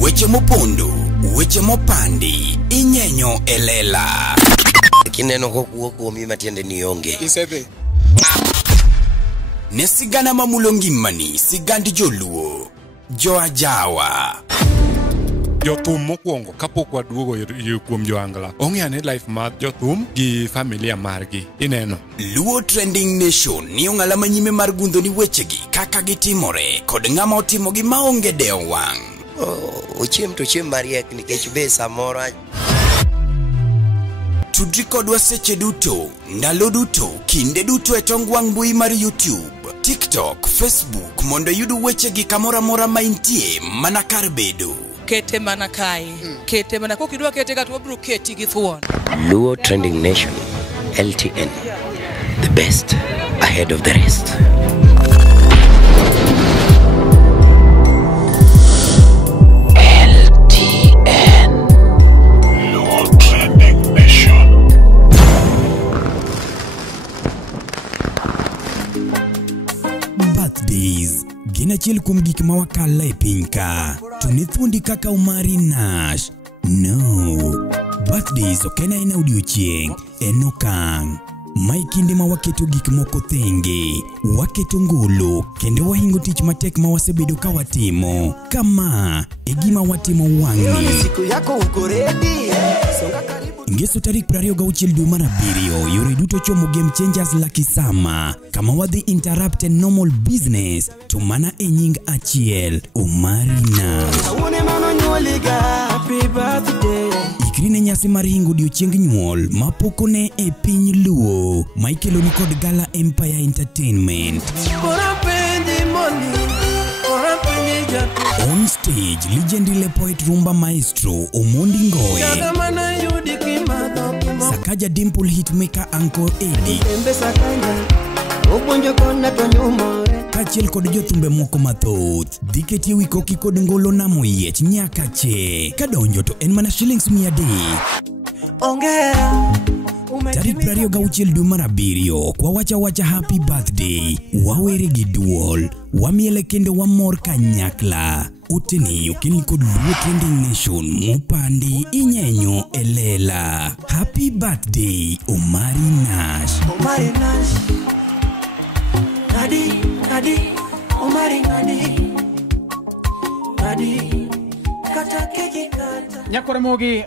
Weche mopondo, weche mopandi, inyenyo elela. Kineno kokuo mi matiende ni onge. Isebe. Ne sigana mamulongi mani, sigandi joluo, joajawa. Jothum mokwongo kapok waduogo kuom joangla. Ong'eane life mar jothum gi familia margi. Ineno. Luo Trending Nation ni ong'ala manyime mar gundo ni wechegi kaka gitimore kod ng'ama otimogi maonge deo wang'. Ochiem to chiem mariek nikech be samoro. Tudri kodwa seche duto, ndalo duto, kinde duto e tong wang' mbui mar YouTube, TikTok, Facebook mondo yudu wechegi kamora mora ma intie mana kar bedo. Kete mana kai. Kete mana kokidwa kete ka to bro keti gi thuon. Luo Trending Nation, LTN, the best ahead of the rest. LTN, Luo Trending Nation. Birthdays gina chiel kuom gik ma wakala e piny ka. To ne thuondi kaka Omari Nash. No. Birthdays ok en aina odiochieng', en okang'. Mai kinde ma waketo gik moko thenge, waketo ngolo, kendo wahingo tich matek ma wasebedo ka watimo. Kama e gima watimo wang'ni. Siku yako uko ready. Ngeso tarik 26 dwe mar 7, yore duto chomo Game Changers Lucky Summer. Kama wadhi interrupt normal business to mana e nying achiel, Omari Nash. Happy birthday. Ikri ne nyasi mar hingo odiochieng nyuol mapokone e piny Luo, ma ikelo ni kod Gala Empire Entertainment. On stage, legendary poet rumba maestro Omondi Ngoe, Sakaja Dimple hitmaker Uncle Eddie, kachiel kod jothumbe moko mathoth. Diketi wikoki kod ngolo namo yiech nyaka che. Kadonjo to en mana shillings 100. Tarik 26 dwe mar 7, kwa wacha happy birthday. Wawere gi duol, wamiele kendo wamor kanyakla. Uteni okeni kod Luo Trending Nation mopandi inyenyo elela. Happy birthday, Omari Nash. Omari Nash. Nadi, Omari Nadi, kata keki kata. Nyakore mogi,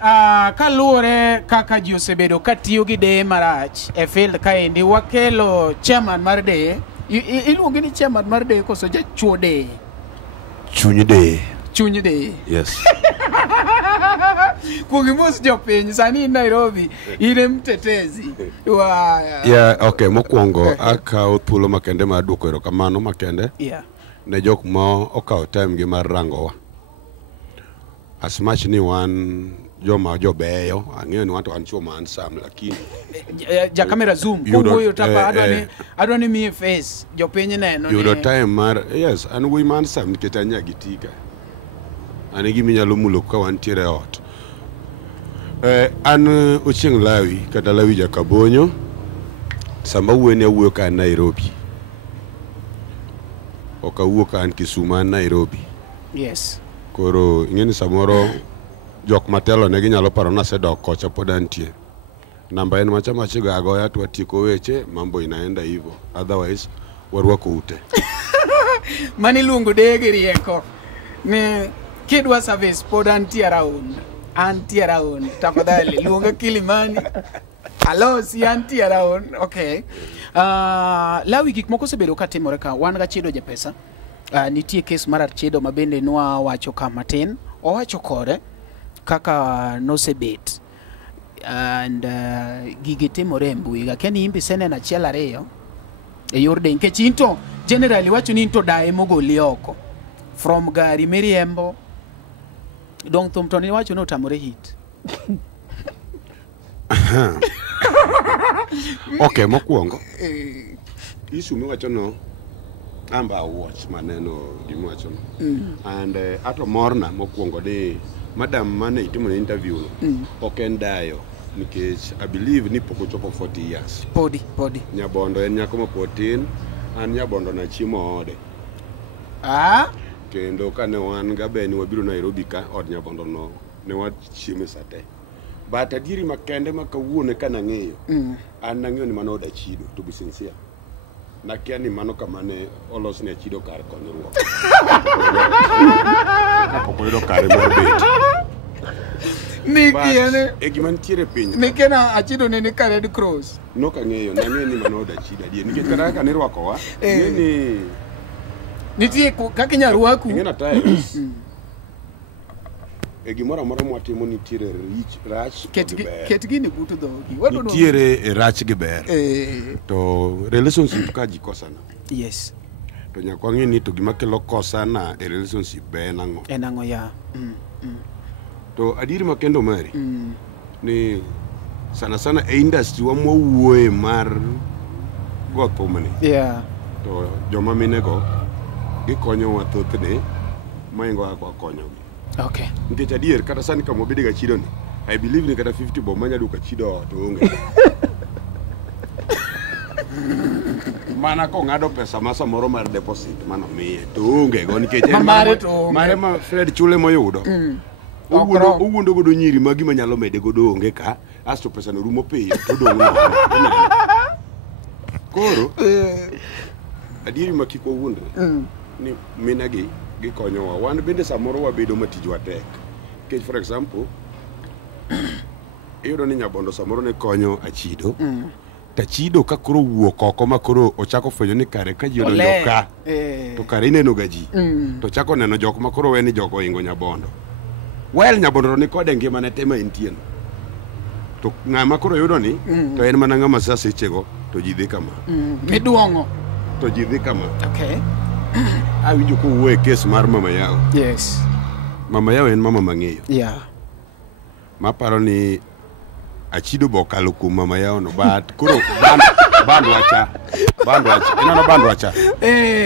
kaluore kaka ji osebedo katiyo gi de marach e field kaendi, wakelo chairman mar de. Iluongi ni chairman mar de koso jachuo de? Chuny de. Yes. Kugi mos jopiny sani Nairobi, ine mtetezi. Yeah, okay, mokwongo akawo thuolo makende mar duoko erokamano makende. Yeah. Ne jok ma okawo time gi mar rangowa. As much ni wan joma jobeyo, ang'eyo ni wan chuo man sam, lakini ja kamera zoom kuyo tapa adwani mi face jopiny neno yudo time mar yes an we man sam nikech anya gitika ani gimi nyalo mulo ka wan tiere ot. An Ochieng' Lawi kata Lawi Jakabonyo sama wuone awuoyo ka Nairobi, ok awuo ka an Kisumu, Nairobi. Yes. Koro ing'eni samoro jok matelo ne ginyalo paro na sedok kocha pod antie. Namba en macha machiga agoya tu atieko weche mambo inaenda hivyo. Otherwise warwako ute. Mani luongo dege rieko. Ni kidwa service pod antie around. Tafadhali luonga Kilimani. Hello, si antie around. Okay. Lawi gik moko sebedo katimore ka wan ga chedo ja pesa. Nitie case mar chedo mabende nwa wacho kama tin. Owacho kore kaka no sebet. And gige timore mbui ga keni imbi sene na chiel ariyo e yorde nkech into generally wacho ni into dae mogoli oko from gari miriembo dong thum to ni wacho no tamore hit. Okay, mokwongo isu mi wacho no amba watch maneno gimi wacho no and ato morna mokwongo de madam mane itimo interview no ok en dayo nikech I believe ni poko chopo 40 years podi nyabondo en nyako mapotin an nyabondo na chiemo ode kendo kane wan gabe ni wabiro Nairobi ka od Nyabondo no ne wachieme sate. But adieri makende ma kawuone ka nang'eyo an nang'eyo ni mano od Achido, to be sincere. Nakia ni mano kamane olos ni Achido kar konyruok. Kapok oyudo kare mar bet. Nikiane e gima nitiere piny nikena Achido ne ni ka Red Cross. No kang'eyo, nang'eyo ni mano od Achido adier. Nikech kata kaka nirwakowa, ni nitie kaka nyarwaku. ing'ena tayo. E gimoro amora mwatimo nitiere rach kod ber. Ket gini buto dhogi. Nitiere rach gi ber. To relationship ka ji kosana. Yes. To nyaka wang'e ni to gima kelo kosana e relationship be en ang'o. En ang'o ya. To adieri makendo mari ni sana e industry wa mwawuoye mar goth thumni. Yeah. To joma minego gikonyowa thothne maingo kwa konyogi. Okay. Nikech adier kata sani kama wabede ga Achido ni, I believe ni kata 50 bob manya duka Achido to onge. Mana ko ng'ado pesa ma samoro mar deposit mano miye to onge go nikech mare ma Fred chule moyudo. Owuondo godo nyiri magi manyalo mede godo onge ka asto pesa no rumo piyo to dong' koro adieri makiko wuondre ni minagi gikonyowa. Wan bende samoro wabedo matijwa tek. Nikech for example iyudo ni Nyabondo samoro ne konyo Achido. Tachido ka koro wuok oko ma koro ochako fwenyo ni kare ka ji odonjo ka to kare ineno ga ji to chako neno jok ma koro weni jok oingo Nyabondo. Well Nyabondo ni kode ngimane tema entie no. To ng'ama koro yudo ni to en mana ng'ama sa sechego to ji dhi kama. Miduong'o. To ji dhi kama. Okay. Awinjo ko wuoye kes mar Mama Yao. Yes. Mama Yao en mama mang'eyo. Yeah. Maparo ni Achido bokalo kuom Mama Yao no but koro bando acha. Ina no bando acha.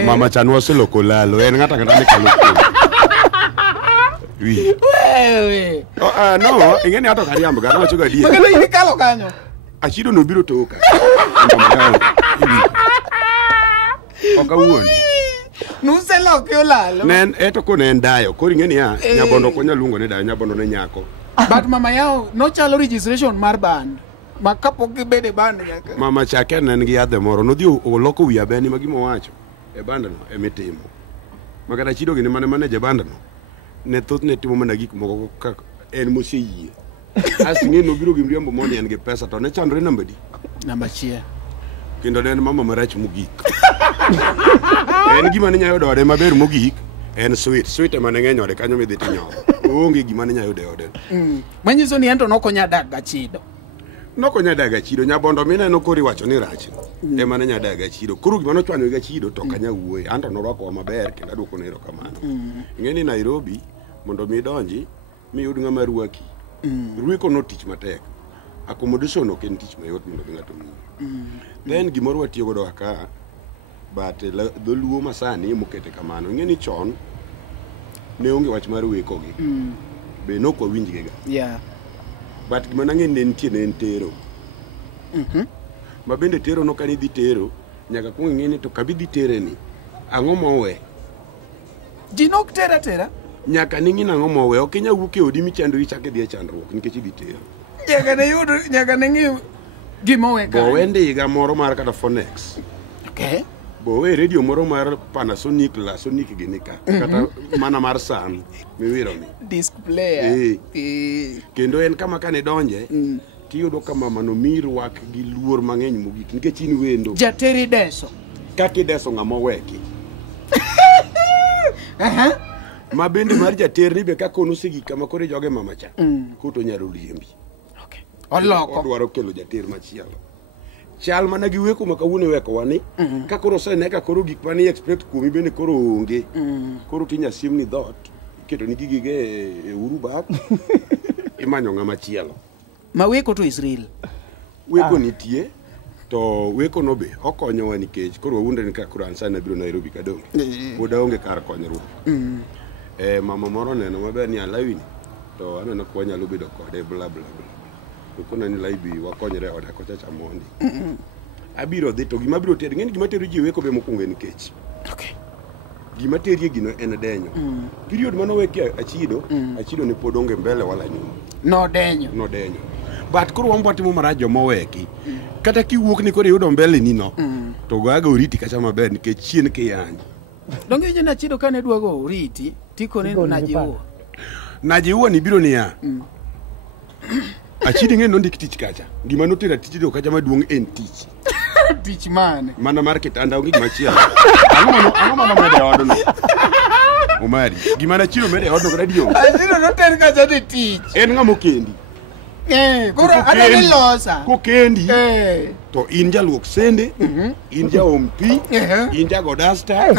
Mama chanwa seloko lalo en ng'ata ng'ata ne kalo kuom. Wi. Wewe. No, ingeni hata kariambo gara wacho ga dia. Magana ini kalo kanyo. Achido no biro toka. Mama Yao. Oka wuondi. Nuselo kiolalo. Nen eto ko ne ndayo. Koro ingeni ya Nyabondo ko nyaluongo ne dayo, Nyabondo ne nyako. But Mama Yao no chalo registration mar band. Ma kapok gibede band nyaka. Mama chake nen gi yadhe moro nodhi oloko wiya beni ma gimo wacho e band no emitimo. Magana Achido gini mane manager band no. Ne thoth ne timo mana gik moko ka en moseyie. Asinge no biro gimriambo mondo en gi pesa to ne chandre namba di. Namba chia. Kendo ne en mama marach mogik. En gima ne nyayo dode maber mogik en sweet ema ne ng'eny ode kanyo midhi tinyo. Onge gima ne nyayo ode. Manyiso ni ento nokonya dak Achido. Nokonya dak Achido. Nyabondo mine no kori wacho ni rach. Ema ne nya dak Achido. Koro gima nochwanyo gi Achido to kanya wuoye. Anto norwako maber kendo aduoko ne erokamano. Ing'eni Nairobi mondo mi donji mi yud ng'ama rwaki. Rwiko no tich matek. Accommodation ok en tich mayot mondo ng'ato mi. Then gimoro watiyo godo aka but dholuo masani mokete kamano. Ing'eni chon ne onge wach mar weko gi. Be nok wawinjge ga. Yeah. But gima nang'e ne nitie ne en tero. Ma bende tero no kani dhi tero nyaka kuong ing'eni to kabi dhi tere ni ang'o mowe. Ji nok tera. Nyaka ning'in ang'o mowe. Ok inya wuok e odi michandori chake dhi e chandruok nikech idhi tero. Nyaka ne ng'i gimowe ka. Bowende higa moro mar kata Phonex. Okay. Bowe radio moro mar Panasonic la Sonic ginika kata mana mar Sam miwiro ni Disc player. Kendo en kama kane donje tiyudo kama mano mirwak gi luor mang'eny mogik nikech in wendo. Jateri deso. Kaki deso ng'ama weki. Ma bende mar jaterni be ka kono sigi kama kore joge mama cha. Kuto nyalo liembi. Okay. Oloko. Odwaro kelo jater machielo. Chal mana gi weko ma kawuono weko wani ka koro sene ka koro gik mani expect kuomi bende koro onge. Koro tinya sim ni dot keto ni gige e uru bak imanyo ng'ama chielo. Ma weko to Israel. Weko nitie to weko no be okonyowa nikech koro wawundre ni ka koro ansana biro Nairobi kadong. Pod aonge kar konyruok. Mama moro neno maber ni alawini to aneno ko nyalo bedo kode bla bla bla. Kona ni laibi wakonyre oda kocha chamondi. Abiro dhi to gima biro tero ng'eni gima tero ji weko be mokwongo nikech. Okay. gima terie gino en denyo. Period manoweke Achido, Achido ne pod onge mbele wala nyuma. No denyo. But koro wambo timo marach jomoweki. Kata kiwuok ni koro yudo mbele ni no. To gaga oriti kacha maber nikech chien kiyanyi. Donge je na Achido kane duogo oriti tiko ne najiwo. Najiwo ni biro niya. Achido ng'e nondik tich kacha. Gima notera tich kacha maduong' en tich. Tich mane? Mana mar kitanda onge gima chielo. Ang'o mana mede odno? Omari, gima na chiro mede odno radio. Achido noter kacha ni tich. En ng'amo kendi. Koro adani losa. Ko kendi. To in jaluok sende, in jaom pi, in jago dasta.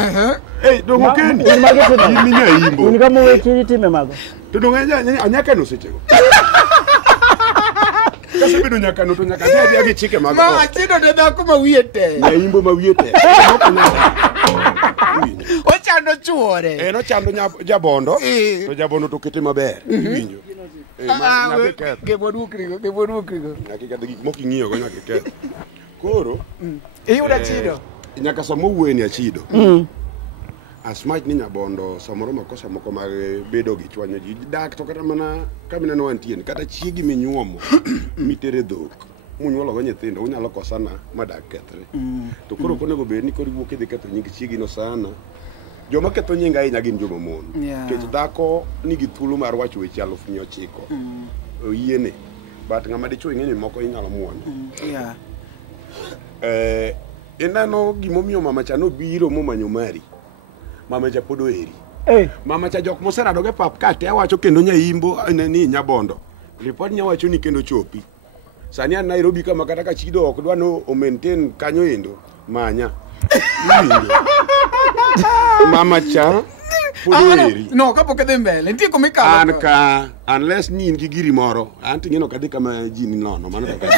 Dongo kendi. In minya imbo. In kama weche time mago. To dongo anyaka no sechego. Kase bedo nyaka no to nyaka dia gi chike mago. Ma Achido de da kuma wiete. Ya imbo ma wiete. Ochando chuore. No chando jabondo, to jabondo to kete maber. Winjo. Ke bodu krigo. Nyaka kata gik moko ing'iyo go nyaka ket. Koro iyudo Achido. Nyaka samo wueni Achido. Asmach ni nyabondo samoro makosa moko mag bedo gi chwanyo ji dak to kata mana kamina no antien kata chiegi minyuomo mitere dhok munyuolo go nyithindo unyalo kosana madak kethre. To koro konego bed ni koro wuok idhi ketho nying chiegi no sana. Joma ketho nyinga ahinya gin joma mon. Kech dhako nigi thuolo mar wacho weche 9,000. Oyiene. But ng'ama dichuo ing'eni moko inyalo muono. Inano gimomiyo mama cha nobiro momanyo mari. Mama cha podo eri. Mama cha jok moserado ge pap kate awacho kendo nyaimbo ni nyabondo. Report nyawacho ni kendo chopi. Sani an Nairobi kama kata ka Chido ok dwa no o maintain kanyo endo manya. Mama cha podo eri. No, kapok dhi mbele. Nitie komikalo. An ka unless ni in gi giri moro, an ting'eno kadhi kama ji ni nono mano kaka.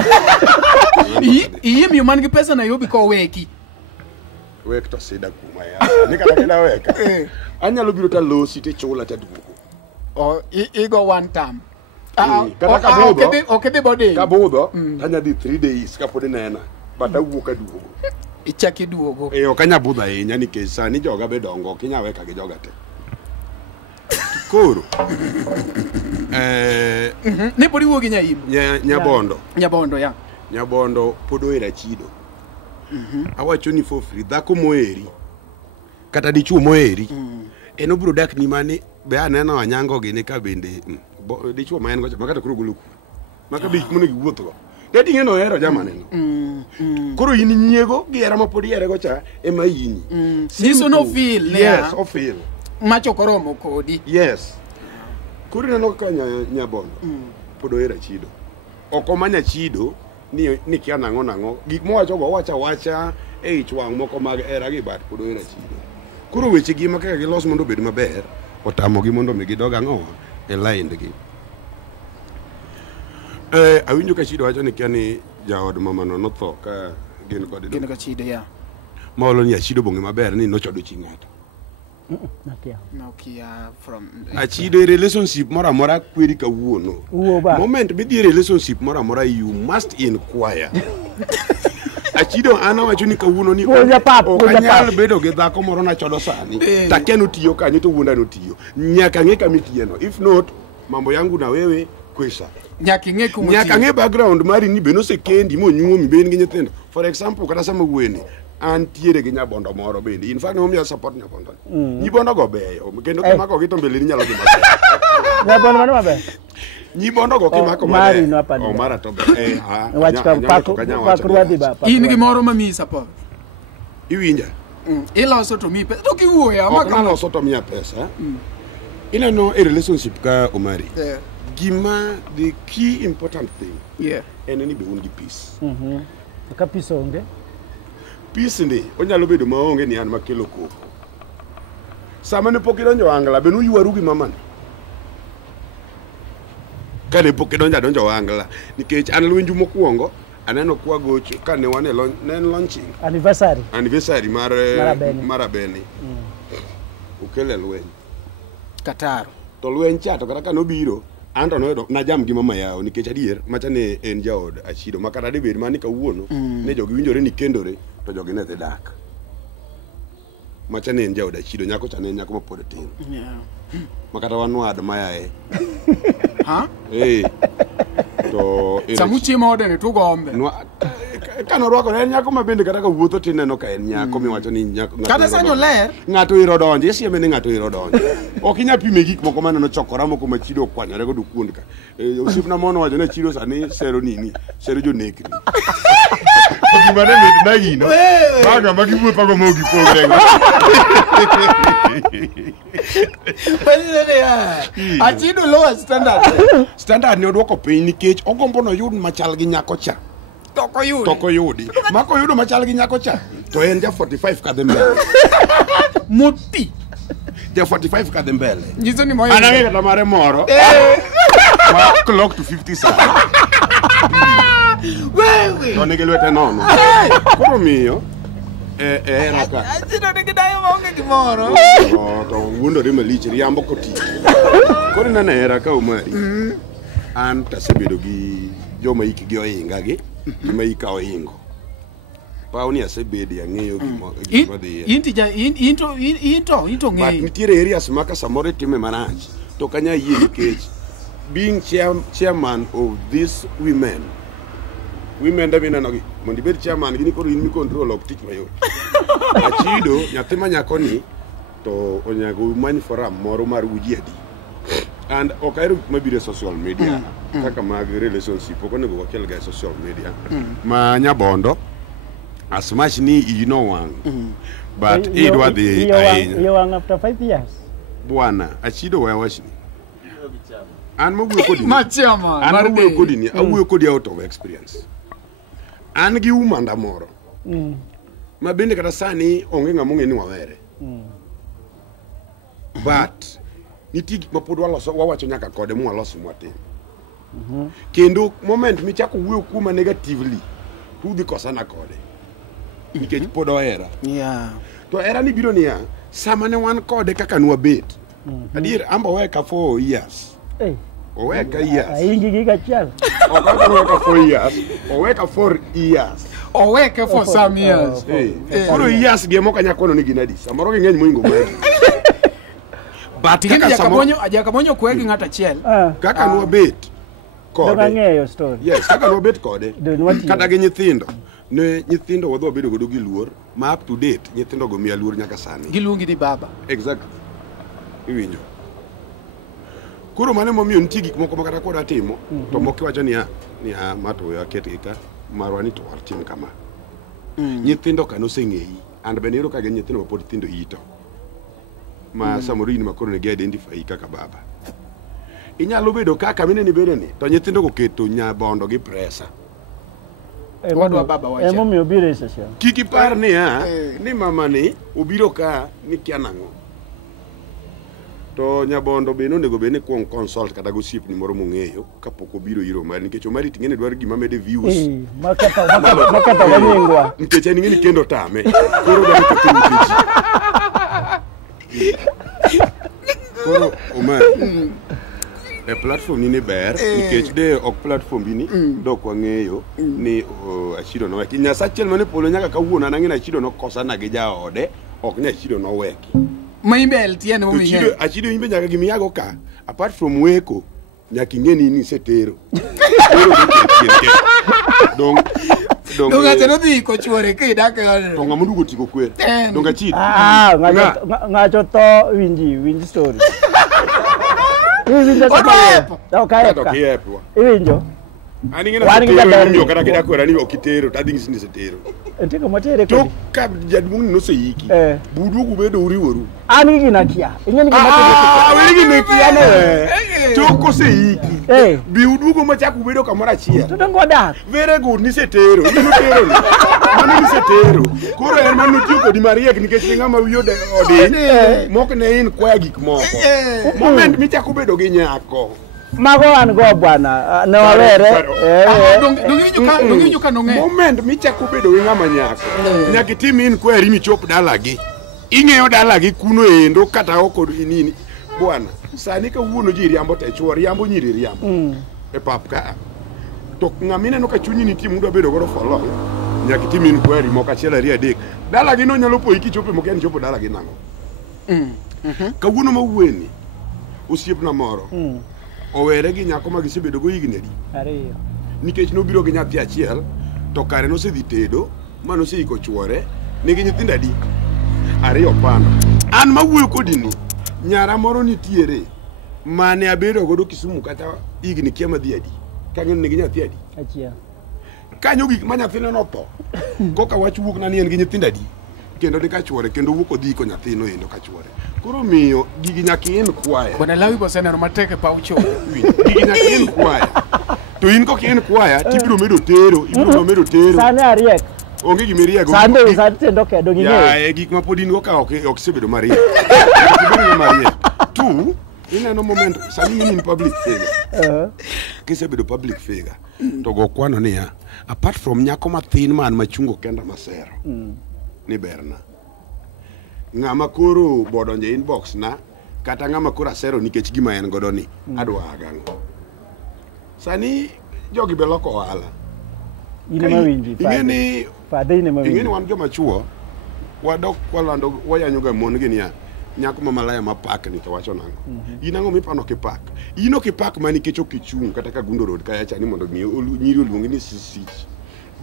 Miyo man gi pesa Nairobi ko weki. Wek to sida kuma ya. Nika kila weka. Anyalo biro ta losi te chula ta dugo. Igo one time. Kata kabudho. Okay, the body. Kabudho. Anya di 3 days kapodi nena. Bata wuoka dugo. Ichaki duogo. Okanya budha ahinya nikech sani joga be dongo kinya weka gi joga te. Koro. Ne podi wuogi nyaimbo. Nyabondo. Nyabondo ya. Nyabondo podo era Chido. Awacho ni for free dhako moeri kata dichuo moeri en obro dak ni mane be aneno anyango gi ne ka bende dichuo ma en go makata kuro guluku maka bi mono giwuotho go dedi ngeno hero jamane no koro in nyiego gi era mapodi ere go cha ema yini siso no feel yes o feel macho koromo kodi yes kuro no ka nyabondo podo era Chido okomanya Chido ni kia nango gik mowacho go wacha chwang moko mag era gi bat podo era Chido kuro weche gi ma kaka gilos mondo bed maber otamo gi mondo mi gidog ang'o e line gi awinjo ka Chido wacho ni kia ni jaod mama no notho ka gin ka Chido ya maolo ni Chido bonge maber ni nochodo chi ng'ato Nokia from Achido relationship mora mora kweri kawuono. Moment be relationship mora mora you must inquire. Achido ana wacho ni kawuono ni okanyal bedo gi dhako moro na chodo sani. Takeno tiyo kanyo to wuonda no tiyo. Nyaka ng'e kamitieno. If not mambo yangu na wewe kwesa. Nyaka ng'e background mari ni beno sekendi monyuomi ben gi nyithindo. For example kata sama wuone antiere gi nyabondo moro bende in fact momiyo support nyabondo nyibondo go beyo kendo kimako gi to mbele ni nyalo gi maber nyabondo mano maber nyibondo go kimako mari no apa o mara to wach ka pakruwa di ba in gi moro mami support iwinja iloso to mi pesa to kiwuoya maka loso to mi pesa inano a relationship ka Omari gima the key important thing en ni be un gi peace ka peace onge peace ndi onyalo bedo maonge ni an makelo koko sama ne pok idonjo Angla be nuywaru gi mamani kane pok idonjo Angla nikech an lwenju mokwongo aneno kwa gocho kane wan e launching anniversary mar Marabeni ukele lweny Kataro to lweny cha to kata kano biro anto no na jam gi mama yao nikech adier macha ne en jaod Achido makata de bed mani kawuono ne jogi winjore ni kendore to jogi ne dhi dak machane en jaoda chido nyako chane nyako mapod tin. Makata wanwad mayae. Ha? To samuchi mode ne to gombe. Kano rwako en nyako mabende kata ka wuotho tineno ka en nyako miwacho ni nyako. Kata sanyo ler. Ng'ato iro donje, sieme ni ng'ato iro donje. Ok inya pime gik moko maneno chokora moko ma chido kwanyore go dukuond ka. Osipna mono wacho ne chido sani sero nini, sero jo nekri. Gimane med na gino. Baga magiwuotho go mogi pogre. Achido lower standard. Standard ne odwoko piny nikech ogombo no yud machal gi nyako cha. Toko yudi. Mako yudo machal gi nyako cha. To en ja 45 kadhe mbele. Moti. Ja 45 kadhe mbele. Nyiso ni moyo. Anange kata mare moro. Ma clock to 50 sa. Wewe. To nige lwete nono. Koro miyo raka. Achido nige dayo maonge gimoro. To wundo ri malich riambo koti. Koro nana raka umari. An tasebedo gi joma ikgi oinga gi gima ika oingo pauni asebedi ang'eyo gima dhi into but ng'eyo nitiere areas maka samore time manach to kanya yie nikech being chairman of these women da bineno gi mondo ibed chairman gini koro in mi control ok tich mayot achido nyathi manyako ni to onyago many forum moro mar ujiadi and okairo mabire social media kaka mag relationship okonego wakel ga social media ma nyabondo as much ni you know one but it was the you wang after 5 years bwana achido wa washini an mawuo kodi machama an mawuo kodi ni awuo kodi out of experience an gi umanda moro ma bende kata sani onge ng'among'e ni wawere but niti mapod wawacho nyaka kode mwalosi mwatim kendo moment michako wuoyo kuma negatively tudhi kosana kode nikech pod ohera to era ni biro niya sama ne wan kode kaka nwabet adier amba weka 4 years oweka years ingi giga chal oweka 4 years oweka 4 years oweke for some years koro years gemo kanyakono ni ginadi samoro gi ng'eny moingo magi but kaka jakabonyo kwegi ng'ata chiel kaka nwabet kode ng'eyo story yes kaka nwabet kode kata gi nyithindo ne nyithindo wadho bedo godo gi luor ma up to date nyithindo go miya luor nyaka sani giluongi ni baba exactly iwinjo kuro mane momiyo nitie gik moko makata koda timo to moko wacho ni mato ya ketika marwani to wartim kama nyithindo kanoseng'eyi and bende yero kage nyithindo pod tindo ito ma samorini makoro ne identify kaka baba inyalo bedo kaka mine ni bede ni to nyithindo go keto nyabondo gi pressure wadwa baba wacha emo mi obiro sasa kiki par ni mama ni obiro ka ni kianango to nyabondo be nonego be ni kuong consult kata go sip ni moro mong'eyo kapok obiro iro mari nikech omari tingene dwar gima mede views makata wanyengwa nikech en ng'eni kendo tame koro ga keto nikech koro omar e platform ni ber nikech de ok platform ni dok wang'eyo ni achido no weki nyasa chiel mane polo nyaka kawuono anang'e achido no kosana gi jaode ok nya achido no weki maimel tiene mo ming'e achido imbe nyaka gimiyago ka apart from weko nyaka ing'eni ni setero donc ateno dhi kochwore kidake to ng'ama dugo tiko kwer donc achido ng'acho to winji story iwinjo aning'eni kata kidakwera ni okitero tadhi sinde setero entiko matere to ka jaduong' noseiki buduogu bedo uriworu an gi ginakia ing'eni ginakia to koseiki bi uduogo machako bedo kamoro achiel to dongo dak very good nisetero inotero ni mano nisetero koro en mano tiyo kodi mariek nikech ng'ama wiyo odin mok ne in kwaya gik moko moment michako bedo gi nyako mago an go bwana ne wawere donginjo ka nong'e moment michako bedo gi ng'ama nyako nyaka itim in kweri michop dalagi ing'eyo dalagi kuno endo kata oko nini bwana sani kawuono ji riambo te chuo riambo nyiri riambo e pap ka to ng'amine no ka chunyi nitie mudo bedo godo follow nyaka itim in kweri moko achiel ari adek dala gi no nyalo po iki chope moken chopo dala gi nango kawuono mawueni osiepna moro owere gi nyako ma gisebedo go higni adi ariyo nikech nobiro gi nyathi achiel to kare nosedhi tedo mano seiko chuore nigi nyithindo adi ariyo pando an mawuoyo kodini nyara moro nitiere mane abedo godo Kisumu kata higni kia madhi adi kang'en nigi nyathi adi achiel kanyo gik ma nyathino notho koka wach wuok na ni en gi nyithindo adi kendo ni kachuore kendo wuok odhi ko nyathino endo kachuore koro miyo gigi nyaki en kwaya Bwana Lawi bosenero matek e paw cho gigi nyaki en kwaya to in koki en kwaya tibiro medo tero ibiro medo tero sane ariek onge gi miriego sande sande kedo gi ya gik ma podin go ka ok sebedo mariek sebedo mariek tu ineno moment sami in public figure kisebedo public figure to go kwano niya apart from nyako mathin man machungo kenda masero ni berna ng'ama koro bodonje inbox na kata ng'ama koro asero nikech gima en godo ni adwa agang'o sani jogi beloko ohala ine mawinji ingeni fadhe ine mawinji ingeni wan joma chuo wadok walando wayanyoga mon gi niya nyako ma malaya mapak ni to wacho nango inango mipano kipak ino kipak mani kecho kichung kata ka Gundo Road kaya chani mondo mi nyiri oluongi ni sisich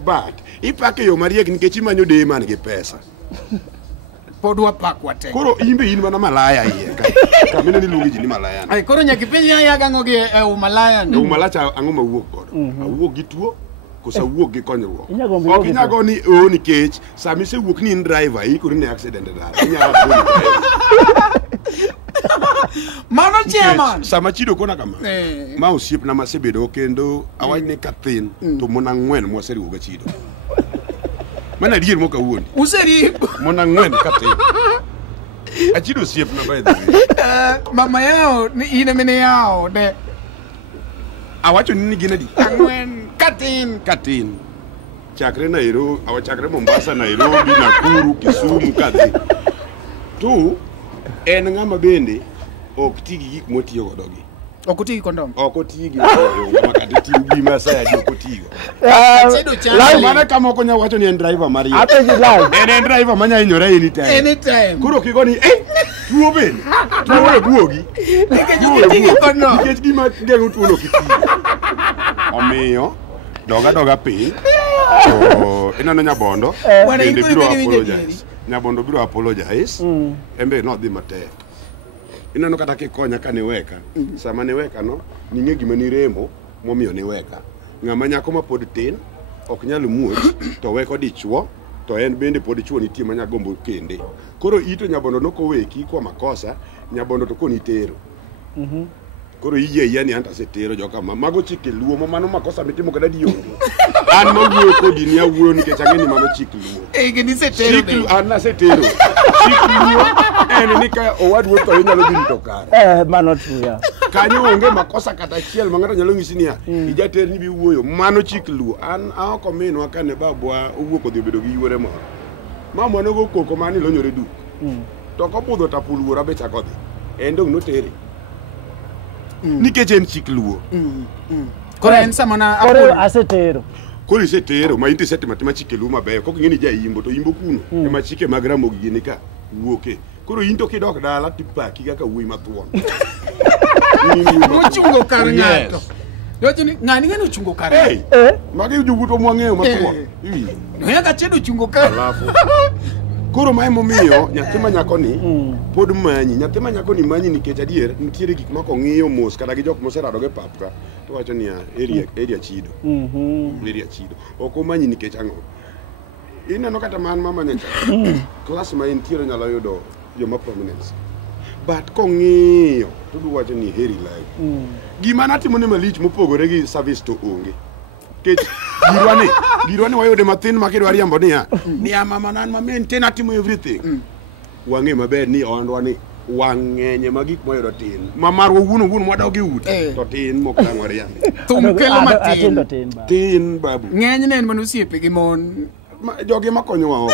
but ipake yo mariek nikech imanyo de man gi pesa podwa pak wate koro imbe in mana malaya iye ka mine ni luongi ji ni malaya ai koro nyaki piny ya gango gi umalaya no malacha ango mawuok godo awuok gi tuo kosa wuok gi konyruok Inyago ok inyago ni o nikech sami se wuok ni in driver ikori ne accident dala inyago mano chairman sama chido kona kama ma osiep na masebedo kendo awachne kathin to mona ngwen mwaseriwo ga chido mana dier mo kawuono useri mona ngwen kathin achido osiep na by the way mama yao ni ine mene yao de awacho ni gina di angwen katin chakre Nairobi awachakre Mombasa Nairobi Nakuru Kisumu kadhi tu en ng'ama bende ok tigi gik motiyo godo gi okutigi kondom okotigi makati tiugi masaya di okotigo achedo chalo mana kama okonya wacho ni en driver mari apeji live en driver manya inyore anytime kuro kigoni tuo bende tuo buogi nikech kondom nikech gima gengo tuo no kitiyo omiyo doga piny to inano Nyabondo bende biro apologize Nyabondo biro apologize embe no dhi matek inano kata kikonya ka niweka sama niweka no ninge gima ni remo momiyo niweka ng'ama nyako ma pod tin ok nyal muoch to weko dichuo to en bende pod chuo nitie manya gombo kende koro ito Nyabondo nokoweki kwa makosa Nyabondo to koni tero koro iye yani anta setero joka mago chike luo mo mano makosa mitimo kada dionge an mawuo kodi ni awuo nikech angeni mano chike luo gini setero chike an na setero chike luo en ni ka owadwo to nyalo dhi to kare mano tuya kanyo onge makosa kata chiel ma ng'ato nyalo ng'isi niya ijater ni bi wuoyo mano chike luo an aoko minwa kane babwa owuok odhi bedo gi yuore moro mamwa nogo koko mani lonyore duk to kobudho tapul wuora be chako dhi en dong notere nikech en chik luo koro en samana koro asetero koro isetero ma inti seti matima chike luo mabeyo kok ing'eni ja imbo to imbo kuno ema chike mag Ramogi gini ka wuoke koro into kidok dala tipaki kaka wuoyi mathuon mochungo kar ng'ato Dojini ng'ani ng'ani uchungo kar magi jubuto mwang'eyo mathuon noyaka chedo uchungo kar alafu koro mae momiyo nyathi ma nyako ni pod manyi nyathi ma nyako ni manyi nikech adier nitiere gik ma kong'iyo mos kata gi jok moserado ge pap ka to wacho ni area chido area chido ok omanyi nikech ang'o ineno kata man mama nyacha class ma intiere nyalo yudo joma prominence but kong'iyo to wacho ni heri live gima natimo ne malich mopogore gi service to onge kech girwane wayude mathin makidwa riambo niya niya mama nan maintain atimo everything wang'e maber ni ondwa ni wang'enye magik moyudo tin mamarwa wuno mwadogi ute to tin mokdang'wa riambo thum kelo matin tin babu ng'eny ne en manosiepe gi mon jogi makonyowa oko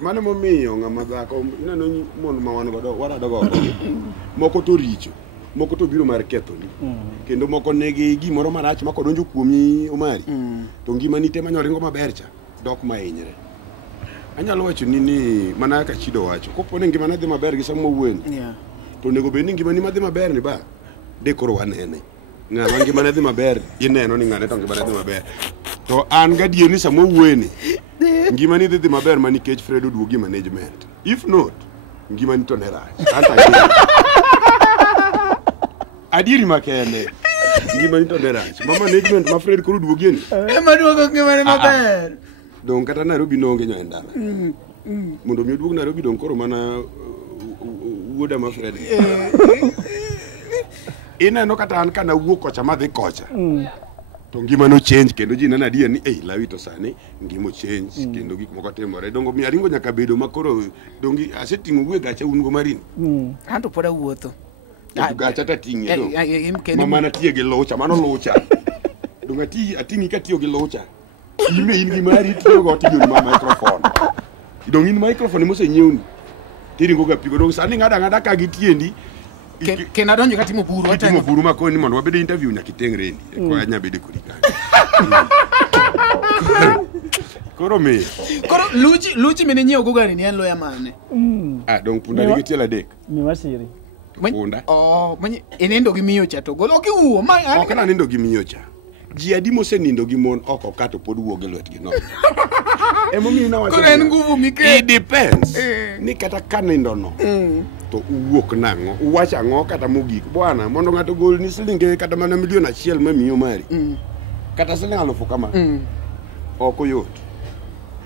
mane momiyo ng'ama dhako neno mon ma wan godo warado godo moko to richo moko to biro mar kethoni kendo moko negi gimoro marach ma kodonjo kuomi Omari to ngima ni te manyoringo maber cha dok mainyre anyalo wacho ni mana ka Chido wacho kopone ngimana dhi maber gi samo wuon to nego be ni ngimani madhi maber ni ba de koro wanene ng'ama ngimana dhi maber ineno ni ng'ane to ngimana dhi maber to an gadier ni samo wuon ngimani dhi maber manikech Fred oduogi management if not ngimani to ne rach adieri makene ngimani to ne rach ma management ma Fred koro duogi ni ema duogo ngimani maber dong kata Nairobi nonge nyo endala mondo mi oduog Nairobi dong koro mana wuoda ma Fred ineno kata an kana wuok kocha madhi kocha to ngima no change kendo ji nana dia ni Lawi to sani ngimo change kendo gik moko timore dongo mi aringo nyaka bedo makoro dongi asetingo wuo gacha un go marin anto poda wuotho gacha ta tinge do mama na tie gi locha mano locha donga atingi ka tiyo gi locha ime in gi mari tiyo go tiyo ma microphone dongi in microphone mo se nyeuni tiringo ga pigo dongo sani ngada ka gitiendi kena donjo katimo buru hata timo buru makoni mondo wabede interview nyaka tengrendi ko anya bede kurikani koro luchi mene nyeo gogari ni en loya mane dong punda ni gitiela dek mi wasiri punda manye enendo gi miyo cha to golo ki uo ma kana nindo gi miyo cha ji adi mose nindo gi mon oko kato pod wuoge lwetgi no emo mi na wacho ko en nguvu mike it depends ni kata kanindo no to uwuok nango uwacho ango kata mogik bwana mondo ngato gol ni silinge kata mana milion achiel mamiyo mari kata silinge 1000 kama oko yot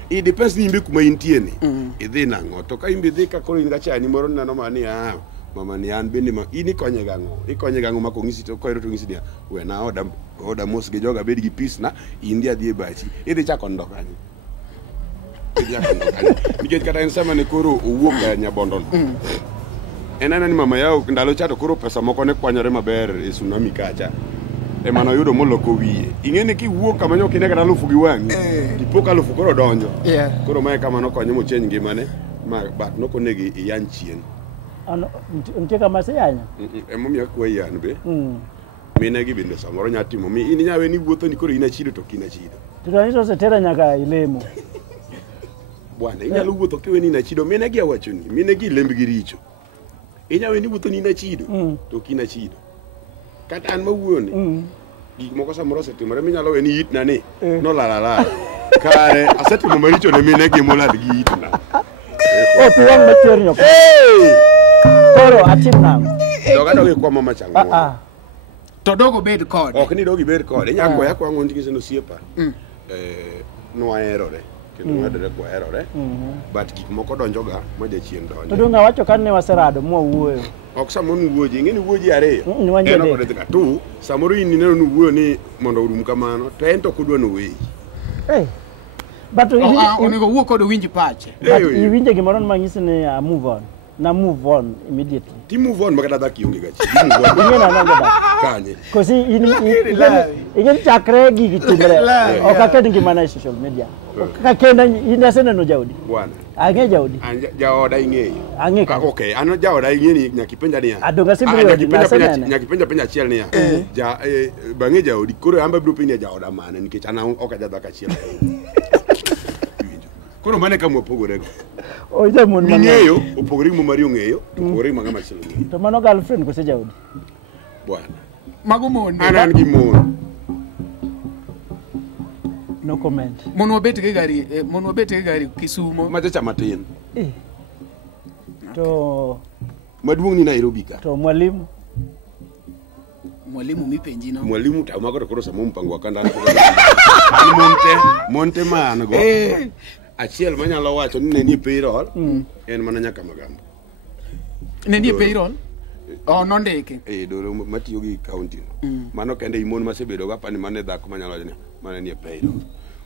it depends ni imbe kuma intie ni idhi nango to ka imbe dhi ka koro inga chani moro nano mani mama ni an bende ma ini konye gango mako ngisi to koiro to ngisi dia we na oda mos ge joga bed gi peace na india dhi bachi idhi chako ndokani nikech kata en sama ne koro owuok ga Nyabondo enana ni mama yao ndalo chato koro pesa moko ne kwanyore maber e tsunami kacha e mano yudo moloko wiye ingene ki wuok kama nyoki ne kata lufu gi wangi dipoka lufu koro donjo koro mae kama no konyo mo change ngimane ma bat no konegi yan chien ano ntie kama se yanya emo mi akwa yan be mine gi binde samoro nyatimo mi ini nyawe ni wuotho ni koro ina chido to kina chido to se tera nyaka ilemo bwana inyalo wuotho kiweni na chido mine gi awacho ni mine gi lemb gi richo inyawe ni wuotho ni na chido to kina chido kata an mawuoni gik moko samoro setimore minyalo we ni itna ni no lalala kare asetimo maricho ne mine gi molad gi itna piwang mater nyok koro atim nango doga dogi kwa mama chango to dogo bed kod ok ni dogi bed kod nyako yakwa ngondi kiseno siepa no aerore kendo ngadere kwa erore but gik moko donjoga ma jachien donjo to dunga wacho kan ne waserado mo wuoyo ok samon wuoji ngeni wuoji ariyo eno kode tika tu samoro ini neno nu wuoyo ni mondo urum kamano to en to kudwa no weyi but onego wuo kod winji pache i winje gimoro mangisi ni move on immediately ti move on makata dhaki unge gachi move on ingena nanga da kanye kosi ingen chakre gigi timre okaked ngimana social media kakenda inasene no jaudi bwana ange jaudi jaoda ing'eyo ange ka okay ano jaoda ing'eni nyakipenja niya adonga sibiro nyakipenja achiel niya bang'e jaodi koro amba biro penja jaoda mane nikech ana ok ajadhaka achiel koro mane kama opogore go oja mon ng'eyo opogore mo mari ong'eyo opogore ma ng'ama chielo ng'eyo to mano girlfriend kose jaudi bwana mago mon an gi mon no comment mon wabet ke gari Kisumo machacha matin to maduong' ni Nairobi ka to mwalimu mipenji no mwalimu ta mago koro samo mpango kanda monte man go achiel manyalo wacho ni ne ni payroll en mana nyaka Magambo ne ni payroll nondeke doro matiyo gi county mano kende imon masebedo ga pani mane dhako manyalo wacho ni mana ni payroll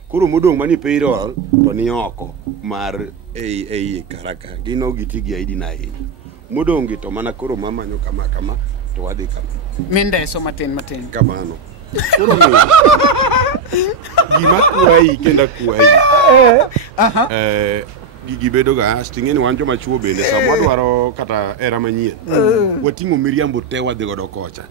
koro modong mani payroll to ni oko mar ei Karaka gino gitigi ID na modong gi to mana koro mama nyo kama to wadhi kama mendeso matin kamano koro gima kuai kenda kuai gigi bedo ga stingeni wanjo machuo bende sama dwaro kata era manyien watingo miriambo te wadhi godo kocha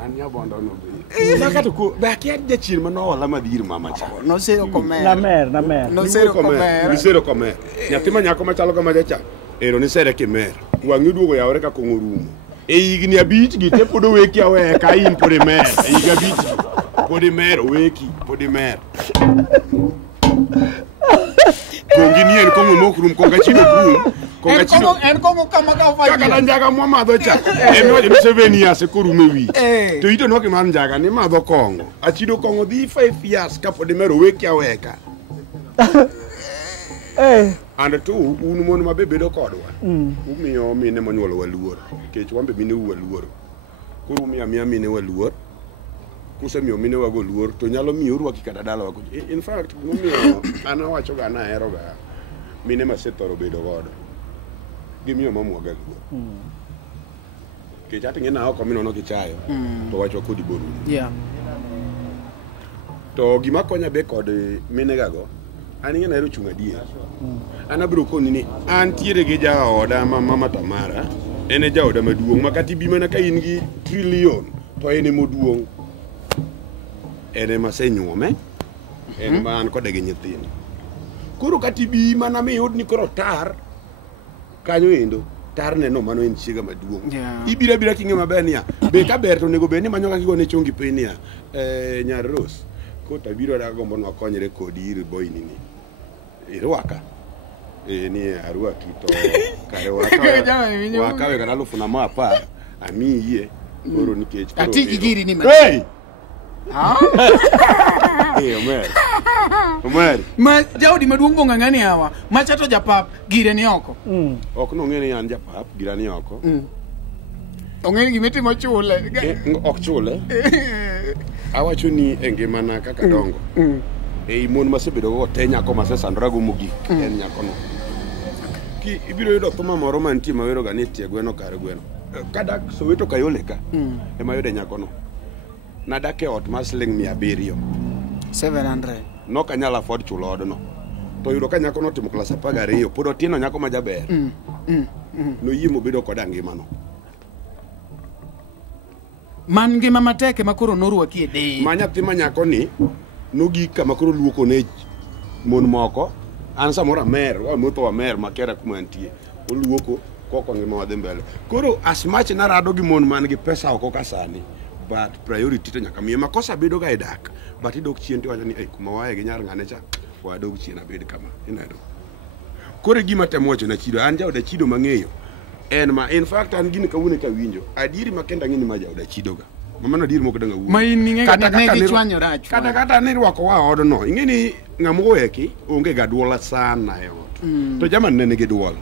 An nyabondo no be. Maka to ko ba kia jachir mano wala madhir mama cha. No sero comer. Na mer. No sero comer. Ni sero comer. Nyathi ma nyako machalo kama jacha. Ero ni sere kimer. Wangi duogo yawre ka kongorumo. E igni abich gi te podo weki awe ka in podi mer. E iga abich. Podi mer weki, podi mer. Kongi ni en kongo mokrum konga chino krum. Konga chino. En kongo kama ka fa. Kaka na njaga mwa madho cha. En waje 7 years kurume wi. To ito no ke man njaga ni madho kongo. Achido kongo di 5 years ka podi mer weki aweka. And two, un mon ma bebe do kodwa. Umiyo mine manyuolo waluor. Kech wambe mine waluor. Kuru miya mine waluor. Kuse miyo mine wago luor to nyalo miyo rwaki kata dala wako. In fact, umiyo ana wacho ga na hero ga mine masethoro bedo godo. Gimiyo mamuoga luor. Kech atinge na oko mino no kichayo. To wacho kodi boru. Yeah. To gima konya be kod mine gago. Ani ngena ero chunga dia. Ana bro koni ni antiere ge ja oda mama Tamara. Ene ja oda maduong makati bi mana ka in gi trillion to ene moduong. Ene masenyuome. Ene man ko de ge nyithindo. Koro kati bi mana me yod ni koro tar. Kanyo endo tar neno mano en chiega maduong. Ibira kinge mabenia. Be ka ber to nego be ni manyo ka kigone chongi penia. Nyar Rose. Ko tabiro da gombo no konyre kodi ir boy nini. Irwaka. Ni arua kito kare waka we kana lufu na mapa ami ye koro nikech koro ati gigiri ni hey Omer ma Jaudi maduongo ngangani hawa machato japap gire ni oko ok no ngene yan japap gira ni oko ongeni gimeti mochule ok chule awacho ni engimana kaka dongo mon masebedo go te nyako masesandra go mogik en nyako no ki ibiro yudo thuma moro mantie mawero ga ni tie gweno kar gweno kada Soweto Kayole ka ema yude nyako no nadake ot masling 700 no kanyala afford chulo od no to yudo ka nyako no timo class 12 pod otino nyako ma jaber no yimo bedo koda ngima no man ngima mateke makoro norwaki e dei manyathi manyako ni nogi kama koro luoko ne mon moko an samora mer moto wa mer makera kuma antie oluoko koko ngima wadhi mbele koro as much na rado gi mon man gi pesa oko kasani but priority to nyaka miye makosa bedo ga edak but idok chien to wacho ni kuma wae gi nyar ngane cha wadok chien abed kama inado koro gima temo wacho na chido an jaoda chido mangeyo en ma in fact an gini kawune ka winjo adiri makenda ngini ma jaoda chido ga mamano dir moko danga wu maininge kata ne chwanyo rachu kata ne rwako wa odo no ingeni ngamo eki onge ga duola sana yot to jaman ne nige duol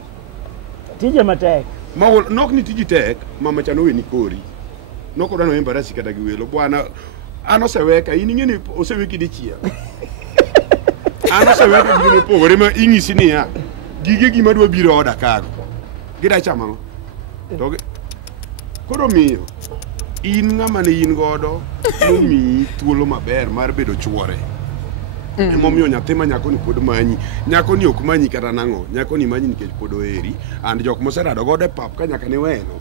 tije matek mawol nok ni tiji tek mama chano we ni kori noko dano embarasi kata giwelo bwana ano seweka ingeni oseweki dichia ano seweka gine pogore ma ingisi ni ya gige gima dwa biro oda kago gida chama to koro miyo in ngama ne in godo mi thuolo maber mar bedo chuore emomiyo nyathi ma nyako ni pod manyi nyako ni ok manyi kata nango nyako ni manyi nikech pod oeri and jok moserado godo e pap ka nyaka ni weno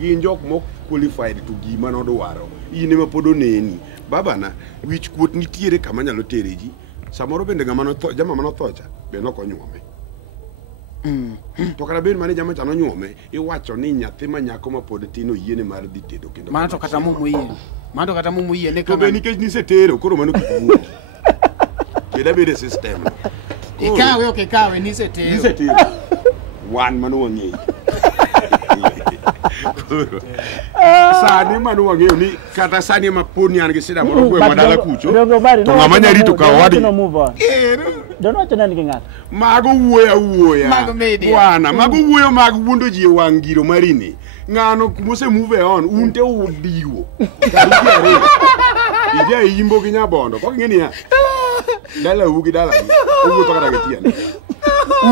gin jok mok qualified to gima nodwaro in ema pod oneni baba na wich kuot nitiere kama nyalo tere ji samoro bende ngama no tho jama mano thocha be nokonyuome to kara ben mane jama chano nyuome iwacho ni nyathi ma nyako ma pod tino yiene mar dhi tedo kendo mato kata mumu yie ne to be nikech ni setero koro mano kipuo beda bede system ikawe ni setero wan mano wangi sani mano wangi ni kata sani ma poni an gi sida moro gwe madala kucho to ngama nyari to kawadi dono tena ni ngata mago wuoya bwana mago wuoyo mag wundo ji wangiro marini ngano kumose move on unte udiwo ije yimbo ginya bondo ko ngeni ya dala ugi dala ugo to kada getian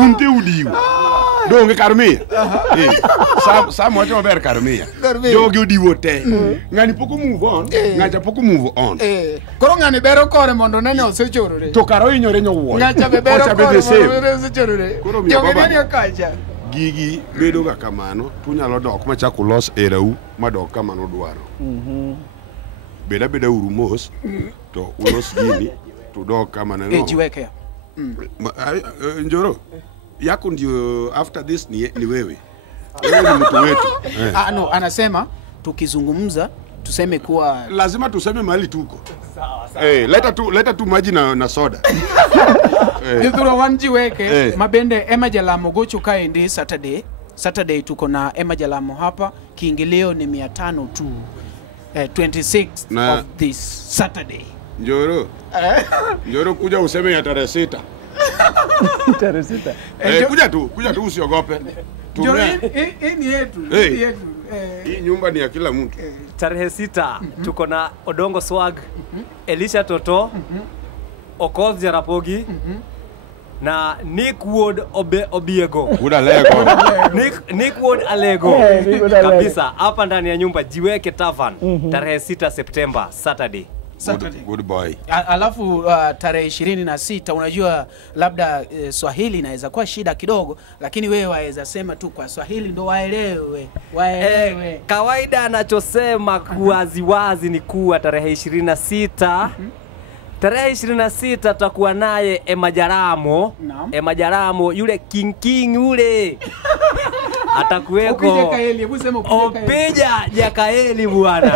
unte udiwo donge karmia sa mocho maber karmia jogi udiwo te ngani poko move on ngacha poko move on koro ngani bero kore mondo nene osechorore to karo inyore nyowo ngacha be bero kore mondo osechorore jogi nene kacha gigi bedo ga kamano tu nyalo dok machako los erau madok kamano dwaro beda urumos to ulos gini to dog kama na no. Jiweke. Njoro yako ndio after this ni wewe. Wewe ni mtu wetu. No, anasema tukizungumza tuseme kuwa lazima tuseme mahali tuko. Sawa. Leta tu maji na soda. Yudhuro wanjiweke mabende Emma Jalamo gocho kaendi Saturday tuko na Emma Jalamo hapa, kiingilio ni 500 tu. 26th of this Saturday. Njoro kuja useme ya tarehe 6. Tarehe 6. Kuja tu usiogope. Njoro hii ni yetu. Hii nyumba ni ya kila mtu. Tarehe 6 tuko na Odongo Swag, Elisha Toto, Okoth Jarapogi, na Nick Wood Obiego. Nick Wood Alego. Kabisa hapa ndani ya nyumba Jiweke Tavern, tarehe 6 September, Saturday. Good boy. Alafu tarehe 26 unajua labda Swahili inaweza kuwa shida kidogo, lakini wewe waweza sema tu kwa Swahili ndo waelewe. Kawaida anachosema kuwaziwazi ni kuwa tarehe 26 tarehe 26 tutakuwa naye Emma Jalamo yule king yule atakuweko. Opeja Jakaeli bwana.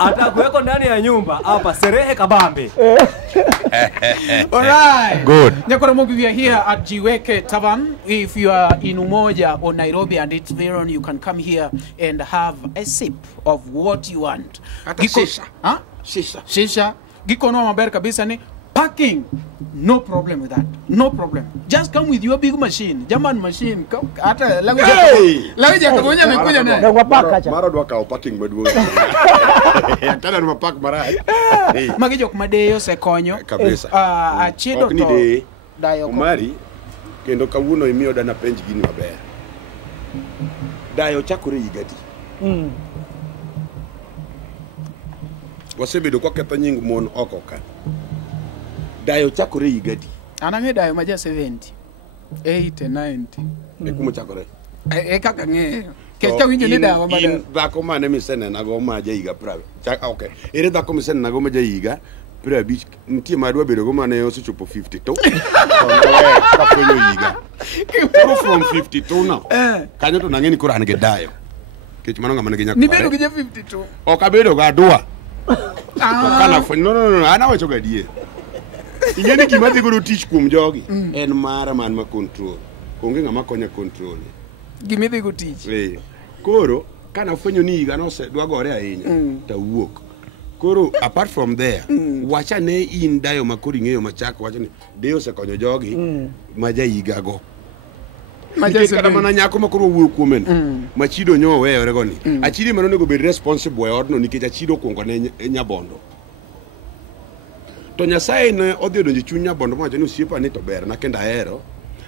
Atakuweko ndani ya nyumba hapa Serehe Kabambe. Alright. Good. Nyakoromogi, we are here at Jiweke Tavern. If you are in Umoja or Nairobi and it's Veron, you can come here and have a sip of what you want. Shisha. Huh? Shisha. Giko no maber kabisa ni parking. No problem with that. No problem. Just come with your big machine. German machine. Hata laweja kabonya amekuja naye. Na kwa park acha. Mara dwa ka parking maduong'. Kana ni park mara. Magijo kumadeyo sekonyo. Kabisa. Achido to dayo. Umari kendo kawuono imiyo dana penj gini maber. Dayo chakore igati. Wasebedo kwa ketho nying mon oko ka. Dayo chakore igati. Anange dayo maja 70. 80 90. Kumo chakore. Kaka nge. Keka winjo ni dayo maja. In dhako mane misene nago maja iga prawe. Okay. Ere dhako misene nago maja iga prawe bich. Ntie madwa bedo go mane osechopo 52. Kapenyo iga. Kuro from 52 now. Kanyo to nangeni kura ange dayo. Kech mano ngama nge nyakore. Ni bedo gije 52. Okabedo ga dua. Kana fo no ana wacho gadie. Ingeni gima dhi goro tich kuom jogi en mara man ma control. Onge ngama konya control. Gimi dhi go tich. Koro kana fwenyo ni iga no se dwa gore ahinya ta wuok. Koro apart from there, wacha ne in dayo makori ng'eyo machako wacha ni Deo se konyo jogi maja iga go. Kada mana nyako makoro wuok kuomen. Machido nyo weyore goni. Achidi mano nego bed responsible e odno nikech achido kuongo ne Nyabondo. To Nyasaye ne odhi donjo chuny Nyabondo mawacho ni osiepa ni to ber na kenda hero,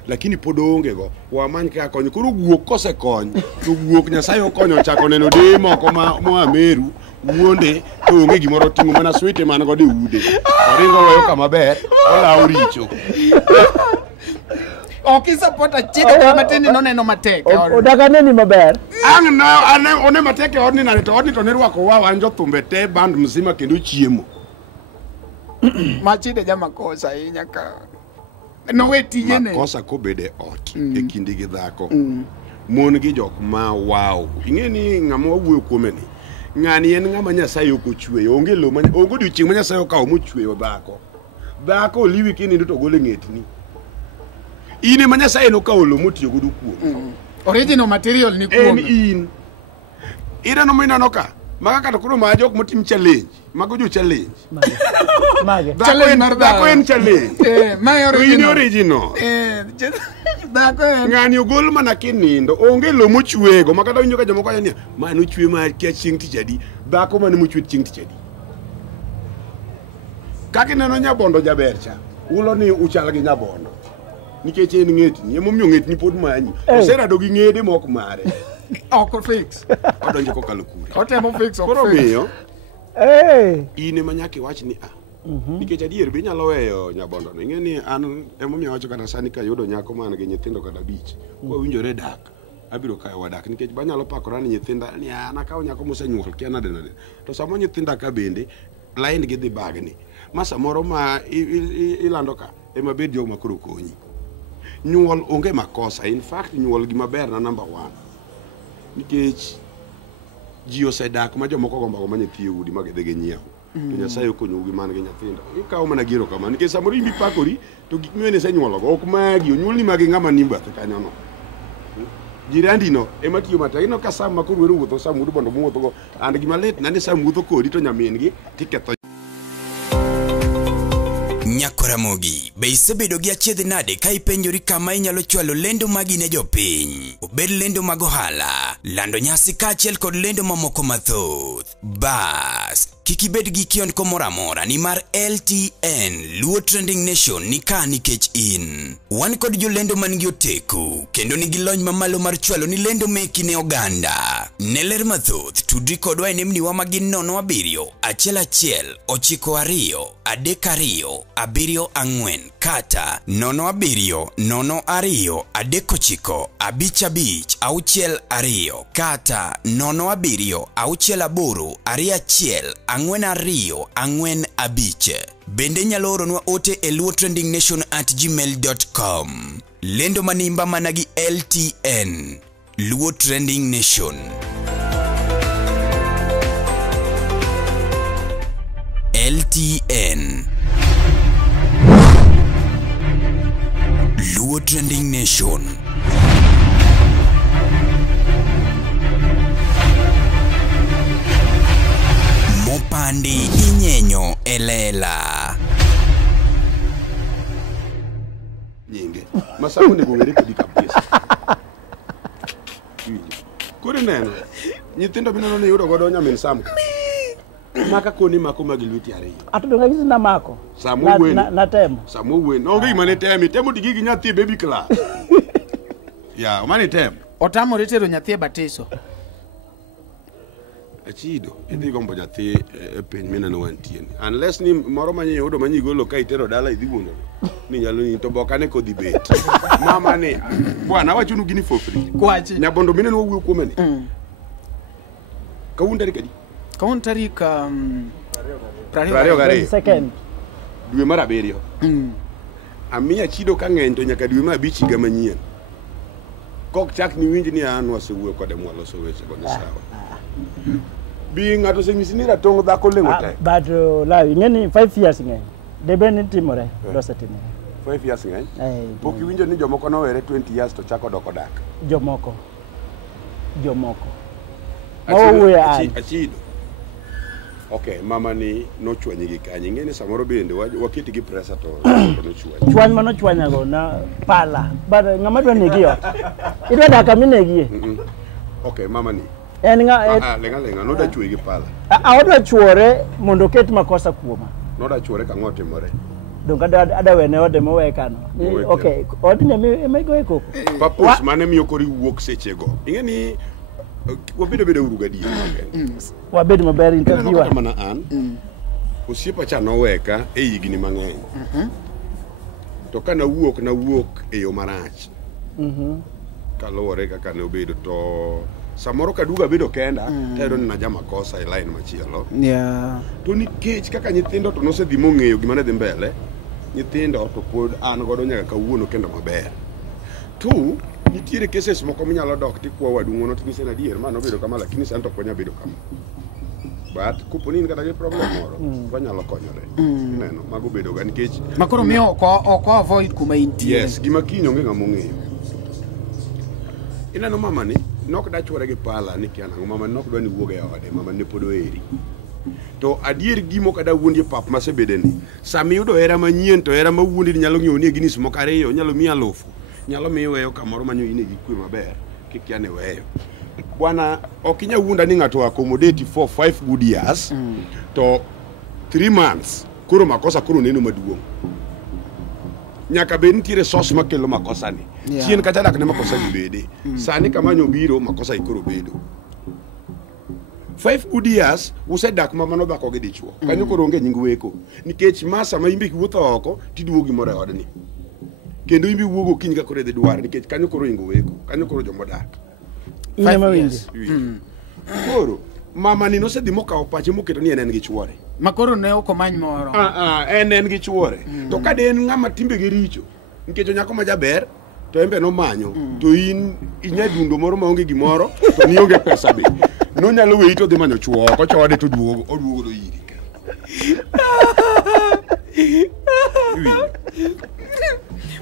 lakini pod onge go. Wamany ka konyo. Koro wuok kose kony. To wuok Nyasaye okonyo chako neno de moko ma Meru wuonde to onge gimoro timo mana swete man go de ude. Oringo weyo kama ber, olawo richo. Okisapota chido kama tini noneno mateke. Odagane ni maber. Ane one mateke odni na to odni to ne rwako wa wanjo thumbe te band mzima kendo chiemo. Machide jama kosa hinya ka. No weti yene. Makosa ko bede ot e kindi gi dhako. Mon gi jok ma wow. Ingeni ngamo wuo kuomeni. Ngani en ngama Nyasaye okochweyo. Onge lo manya ongo dichieng ma Nyasaye okawo mochweyo dhako. Dhako liwi kini to gole ngetni. Ine ma Nyasaye no kawo lo motiyo godo kuom. Original material ni kuom. In. Ira no mina no ka. Maka kata kuro ma jok motim challenge. Mago jo challenge. Mage. Dhako en challenge. My original. Dhako en. Ngani ogol mana kinindo. Onge lo mochwego. Makata winjo ka jomoko yani ma no chwe ma kia chieng tich adi. Dhako ma no chwe chieng tich adi. Kaki neno Nyabondo jaber cha. Ulo ni uchal gi Nyabondo. Nikech en ng'etni, emomiyo ng'etni pod manyi. Oserado gi ng'ede mok mare. Oko fix. Odonjo kokalo kure. Otemo fix oko. Koro miyo. Ine manyaki wach ni nikech adier be nyalo weyo Nyabondo. Ing'eni an emomiyo wacho kata sani ka yudo nyako man gi nyithindo kata bich. Kwa winjore dak. abiro kayo wadak nikech banyalo pakora ni nyithinda ni an akawo nyako mosenyuol kia nade to samo nyithinda ka bende line gi dhi bagni ma samoro ma ilando ka ema bed jogo makoro konyi nyuol onge makosa in fact nyuol gima ber na number 1 nikech ji osedak ma jomoko gombago ma nyathi udi ma gidhi gi nyiewo to Nyasaye okonyo gi man gi nyithindo ikawo mana giro kama nikech samoro imbi pakori to gik miwene senyuologo ok magi onyuolni magi ng'ama ni bathe kanyono jirandi no ema tiyo matek ino ka sam makoro wero wuotho sam mudo bondo muwuothogo and gima lit na ni sam wuotho kodi to nyamin gi tiketho Nyakораmogi, be isebedo gi achiedh nade ka ipenjori kama inyalo chwalo lendo magi ne jopiny? Obed lendo mag ohala, lando nyasi kaachiel kod lendo mamoko mathoth. Bas, kik ibed gi kiondko moro amora nimar LTN Luo Trending Nation ni ka nikech in. Wan kod jolendo man gi oteku kendo nigi lony mamalo mar chwalo ni lendo meki ne oganda. Ne ler mathoth tudri kodwa e nembniwa magin 07 11 92 32 74 kata 07 02 39 55 62 kata 07 68 21 42 45. Bende nyalo oronwa ote e luotrendingnation@gmail.com. Lendo manimba managi LTN Luo Trending Nation. LTN Luo Trending Nation. Mopandi inyenyo elela. nyinge masamu ne gongere kodi kabisa kuri neno nyithindo bino ne yudo godo nyamin sam maka koni mako magilwiti ariyo atudonga gizi na mako samu wen na temo samu wen onge imane temo digigi nyathi baby class ya mane tem Otamore tero nyathi e batiso. Achido idhi gombo nyathi e piny mineno wantie unless ni moro manye yudo manyigolo ka itero dala idhi wuondo ni nyalo ni to bokane kodhi bet mama ni bwana wachunu gini for free Kwachi. Nyabondo mineno wuoyo kuomeni kawun tarik adi Kawun tarik 22 dwe mar 7 amiya chido ka ng'eny to nyaka dwe mar 5 higa manyien kok chak ni winj ni an wasewuoyo kode mwaloso weche go ni sawa bi ng'ato senyisi ni ratong' dhako leng'o tek but lawi ng'eni 5 years ng'eny debe ni timore dosetime 5 years ng'eny pok iwinjo ni jomoko nowere 20 years to chako doko dak jomoko mawuoyo achido okay mama ni nochwanyi gi kanye ng'eni samoro bende waketi gi pressure to nochwanyi chwany manochwanyago na pala but ng'ama dwa negi ot idwa daka minegie okay mama ni en nga lenga noda chwe gi pala odwa chuore mondo ket makosa kuoma noda chuore ka ngotimore donga ada wene ode mowekano okay odine mego eko papus mane miyo kori wuok sechego ingeni wabedo uru gadi wabedo maber interviewer mana an osiepa cha noweka e higni mang'eny to kana wuok e yo marach kaluwore kaka ne obedo to samoro kaduga bedo kenda tayudo ni naja makosa e line machielo to nikech kaka nyithindo to nosedhi mong'eyo gima ne dhi mbele nyithindo to pod an godo nyaka kawuono kendo maber tu nitiere cases moko minyalo dok tikwo wadung'ono ting'ise na dier mano bedo kama lakini santo konya bedo kama but kuponi in kata gi problem moro wanyalo konyore neno mago bedo ga nikech makoro miyo oko avoid kuma intie yes gima kinyo onge ng'ama ong'eyo ineno mama ni nok da chwore gi pala ni kiana mama nok dwa ni wuoge ode mama ne podo eri to adier gimo kada wuondi pap masebede ni sami yudo era manyien to era mawuondi nyalo ng'eyo ni ginis moko ariyo nyalo miya alufu nyalo miyo weyo kamoro manyo ine gi kwe maber kikiane weyo bwana okinya wuonda ni ng'ato accommodate for 5 good years to 3 months kuro makosa kuro neno maduong' nyaka bed nitiere sos makelo makosa ni chien kata dak ne makosa gibede sani kamanyo biro makosa ikoro bedo 5 good years usedak mamano dhako gi dichuo kanyo koro onge nying weko nikech masa ma imbe kiwuotho oko tiduogi more odni kendo imbi wuogo kiny ka kore dhi dwar nikech kanyo koro ingo weko kanyo koro jomodak Ine mawinji. Koro mama ni nosedhi mokawo pache moketo ni en gi chuore. Makoro ne okomany moro. En gi chuore. To ka de en ng'ama timbe gi richo, nikech nyako ma jaber to embe no manyo, to in inya dundo moro maonge gimoro, to ni onge pesa be. No nyalo weyi to dhi manyo chuo, ko chode to oduogo do iri.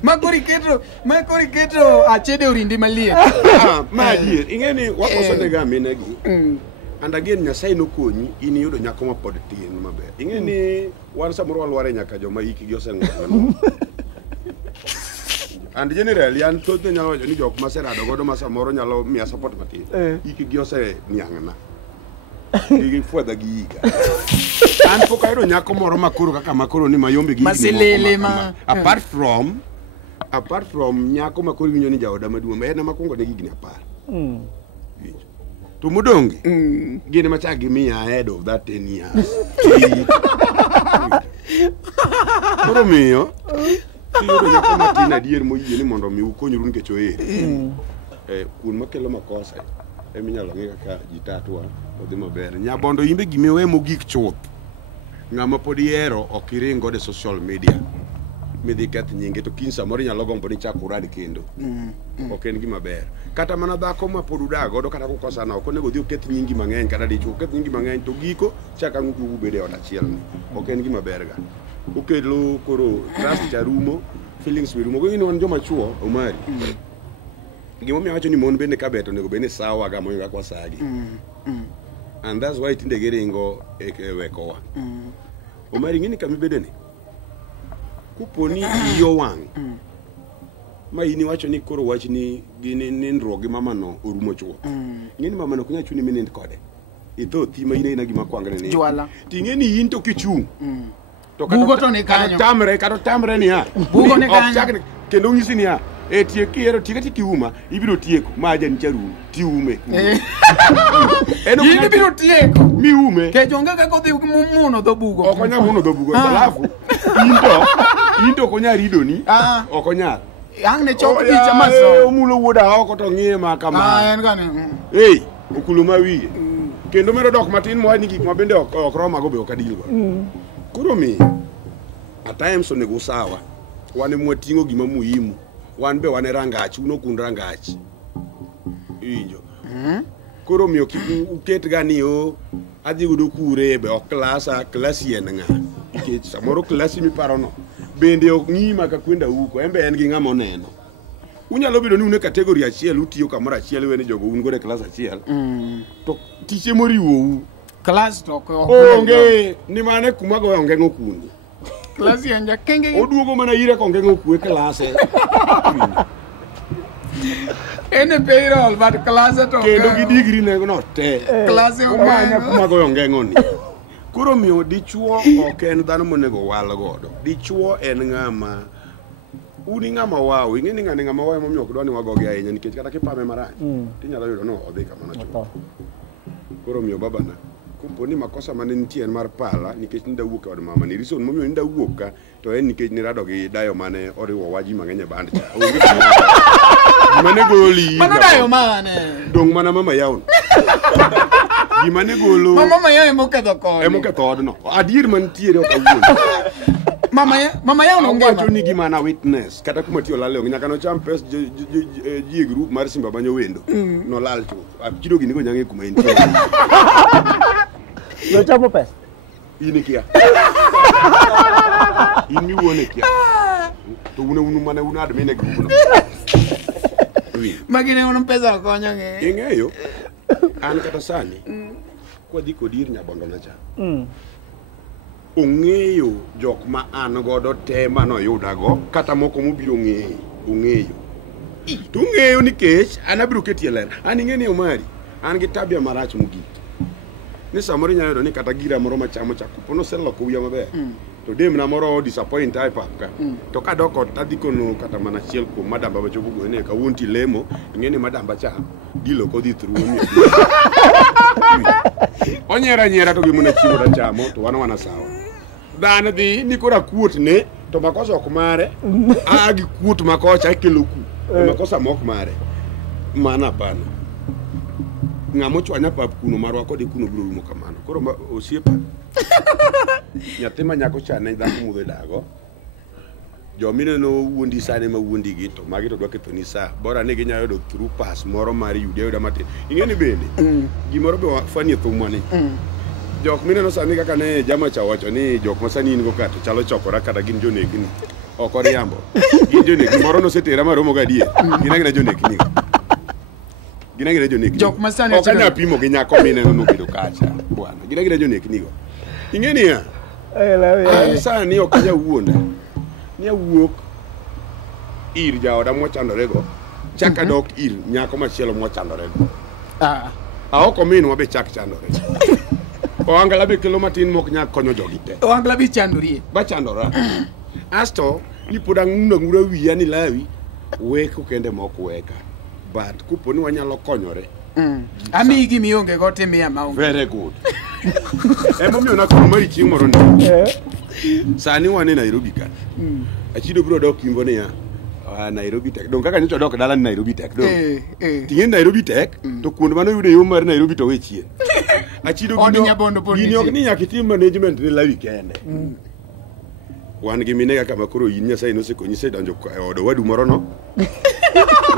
Makori keto achede orindi maliet. Ma adier, ing'eni wakoso nega minegi. And again, Nyasaye no konyi, in yudo nyako ma pod tin maber. Ing'eni wan samoro walware nyaka joma hiki gi oseng'ado. And generally, an thoth nyalo wacho ni jok ma serado godo ma samoro nyalo miya support matin. Hiki gi ose niang'na. Hiki fwedha gi higa. An pok ayudo nyako moro makoro kaka makoro ni mayombe gi masilele ma. Apart from nyako makoro winjo ni jaoda maduong', en makwongo ne gigni 10. To mudonge gine machak gi me ahead of that 10 years. Koro miyo iyudo nyako matin adier moyie ni mondo mi ukonyru nikech ohere. Kun makelo makosa eminyalo ng'e kaka ji tatwa odhi maber. Nyabondo imbe gimiwe mogik chuth. Ng'ama pod ihero ok iring godo e social media. Midhi keth nyinge to kin samoro nyalo gombo ni chak urad kendo. Ok en gima ber. Kata mana dhako ma pod udak godo kata kukosana ok onego dhi oketh nyingi mang'eny kata dichuo oketh nyingi mang'eny to giko chak ang' ubede e ot achiel ni. Ok en gima ber ga. Okelo koro trust cha rumo, feelings be rumo. Ng'ini wan joma chuo Omari. Gimo mi wacho ni mon bende ka beto onego bende sawa ga moyo kwa sagi. And that's why tinde geringo e wekowa. Omari ng'ini kami bedeni. Kuponi iyo wang. Ma ini wacho ni koro wach ni gini nindro gi mama no orumo chuo. Ng'eni mama no kunya chuni minind kode. Ito thima ina gima kwangane ni. Jwala. Ting'eni in to kichung. To Bugo to ni kanyo. Kata tamre ni ha. Bugo ni kanyo. Kendo ng'isi ni ha. Tieki ero tikati kiuma ibiro tieko ma jan charu ti ume. Yini biro tieko mi ume. Ke jonga ka kodhi muno do bugo. Okonya muno do bugo. Alafu into konya rido ni. Okonya. Ang ne chok picha maso. Omulo wuoda oko to ng'iye ma kama. En gani. Okulu ma wiye. Kendo medo dok matin mo ni gik ma bende ok roma go be ok adil go. Kuro mi at times onego sawa. Wan mwatingo gima muhimu. Wan be wan rangach, uno kun rangach. Injo. Koro mi uket gani o adhi yudo kure be ok klasi en nga. Nikech samoro klasi mi parono bende ok ng'ima ka kwenda uko embe en gi ng'ama oneno. Unyalo bedo ni une kategori achiel utiyo kamoro achiel weni jogo un go e klas achiel. To tiche moriwo u klas to onge ni mane kuma go onge ngokundu. Klas yanja kenge oduogo mana ire ko onge ngokue klase. Ene payroll but class to kendo gi degree ne no te class omanya kuma go onge ngoni. Koro miyo dichuo ok en dhano monego wal godo. Dichuo en ng'ama uni ng'ama wao, ing'eni ng'ama wao momiyo ok dwani wagogi ahinya nikech kata kipame marach tinyalo yudo no odhi kama nacho. Koro miyo babana kuponi makosa mane nitie en mar pala nikech nda wuok od mama ni reason momiyo nda wuok ka to en nikech ni rado gi dayo mane oriwo waji mang'eny band cha. Mane goli mano dayo mane dong mana mama yaun. Gimane golo mama yaun emoketho kode emoketho odno adier mantiere ok awuon. Mama yaun onge wacho ni gima na witness kata kuma tiyo lale nyaka no cham pes ji group mar Simba Banyo wendo no lal to chido gini go nyange kuma entie no chamo pes ini kia ini wone kia to unu mane unu admine group no magine unu pesa konyo nge ingeyo an kata sani kwa diko dir nyabondo na cha ong'eyo jok ma an godo te mano yudago kata moko mobiro ong'eyo to ong'eyo nikech an abiro ketie ler an ing'eni Omari an gi tabia marach mogik ni samoro nyalo yudo ni kata gira moro machamo chako pono seloko wiya maber to dem na moro disappoint ai paka to kadoko tadhi kono kata mana chiel kuom madamba machopo go ne ka wonti lemo ing'eni madamba cha dilo ko dhi through mi onyera to gimona chiemo da chamo to wana sawa dhano dhi ni kora kuot ne to makosa ok mare agi kuot makocha kelo ku makosa mok mare mana pana ng'amo chwanya pap kuno marwa kodi kuno biro rumo kamano koro osiepa nyathi ma nyako chane dhako mudhe dago jomine no wuondi sane ma wuondi gi to magi to dwa ketho ni sa bora ne ginya yudo through pass moro mar yuda matin ing'eni bende gimoro be fani thumani jok mine no sani kaka ne jama cha wacho ni jok ma sani in go kato chalo chokora kata gin jonekni ok oriambo gin jonekni moro no setera maromo gadie gina jonekni gina jonekni jok ma sani ok anya pimo gi nyako mine no bedo kacha bwana gina jonekni go ing'eni ya sani ok anya wuonda ni wuok ir jaoda mochandore go chaka dok ir nyako machielo mochandore go oko minwa be chak chandore oangala be kelo matin mok nyak konyo jogi te oangala be chandorie ba chandora asto ni poda ngura wiya ni lawi weko kende mok weka but kuponi wanyalo konyore ami gi mionge gote miya maonge very good emomiyo na kumari chieng' moro ni sani wane Nairobi ka achido bro dok imbo ne ya Nairobi Tech don kaka nyocho dok dala ni Nairobi Tech don tingen Nairobi Tech to kuond mano yude yo mar Nairobi to wechien achido gini ok ni nyaka tim management ni lawi kende wan gi minega kama koro yin Nyasaye no sekonyi se donjo odo wadu moro no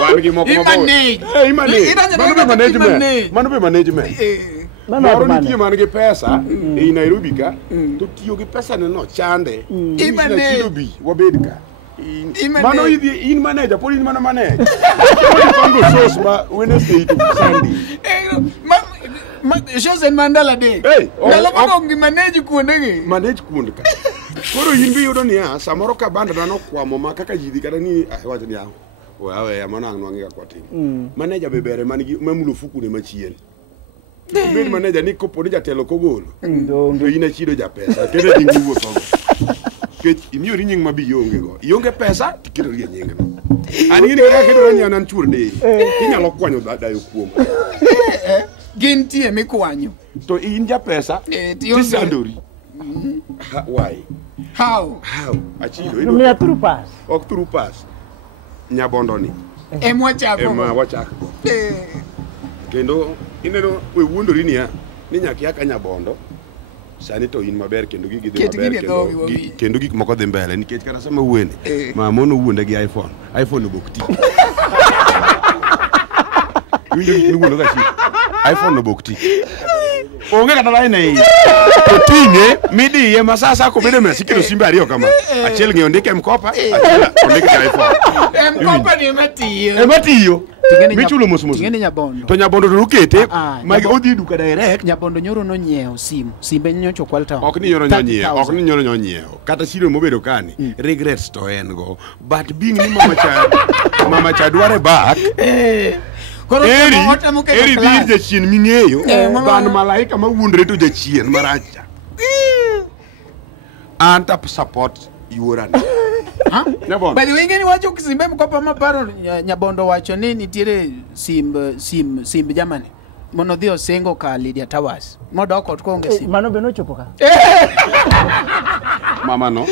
wan gi moko mano be management moro nitie man gi pesa e Nairobi ka to tiyo gi pesa no chande chido bi wabed ka mano in manager poli in manager poli pango shows ma Wednesday to Sunday shows en Mandala Day ngalo mako ngi manage kuonde ka koro in bi yudo ni samoro ka banda no kwamo ma kaka jidi kada ni wacho ni wawe amana nwangi ka kwatim manager be bere man gi mamulo fuku ne machien bed manager ni kopo ni jatelo kogolo to ina chido ja pesa kede dingi wuotho ke imiyo ni nying mabi yonge pesa tikiro ri nying no ani ni ka kedo ni anan churde inyalo kwanyo dayo kuom gin tie mi kwanyo to in ja pesa tisandori why how achido no me through pass ok through pass nyabondo ni emwa chako kendo ineno we wuondori ni nyaki aka nyabondo sani to in maber kendo gigi dhi maber kendo gik moko dhi mbele nikech kana sama wuone mamono wuonde gi iPhone obok ti winjo ni wuono ga chi iPhone obok ti onge kata line to tinge midiye masasa ko bede mesi kilo simba ariyo kama achiel ng'eyo ndike mkopa achiel ondike iPhone mkopa ni matiyo michulo mos ngene nyabondo to nyabondo to ukete magi odhi duka direct nyabondo nyoro no nyiewo simbe nyocho kwalta ok ni nyoro nyiewo kata siro mobedo kani regrets to en go but being ni mama cha dware back eri dir jachien ming'eyo ban malaika mawuondre to jachien maracha anta support yuorani by the way ngeni wacho kisimbe mkopa maparo nyabondo wacho ni nitiere simb jamani mono dhi osengo ka Lydia Towers modok ot konge sim mano be no chopo ka mama no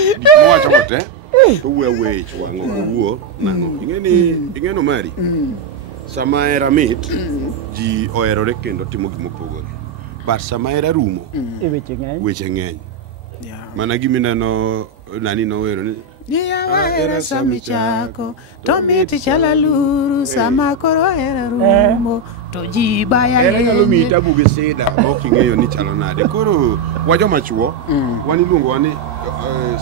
wacho kote to we chwango wuo nango ingeno mari sama era mit ji oerore kendo timo gimopogore but sama era rumo weche ng'eny mana gimineno nani no wero ni era sami chako to miti chala luru sama koro era rumo to ji baya era nyalo mita buge seda ok ing'eyo ni chalo nade koro wajo machuo wani luongo wani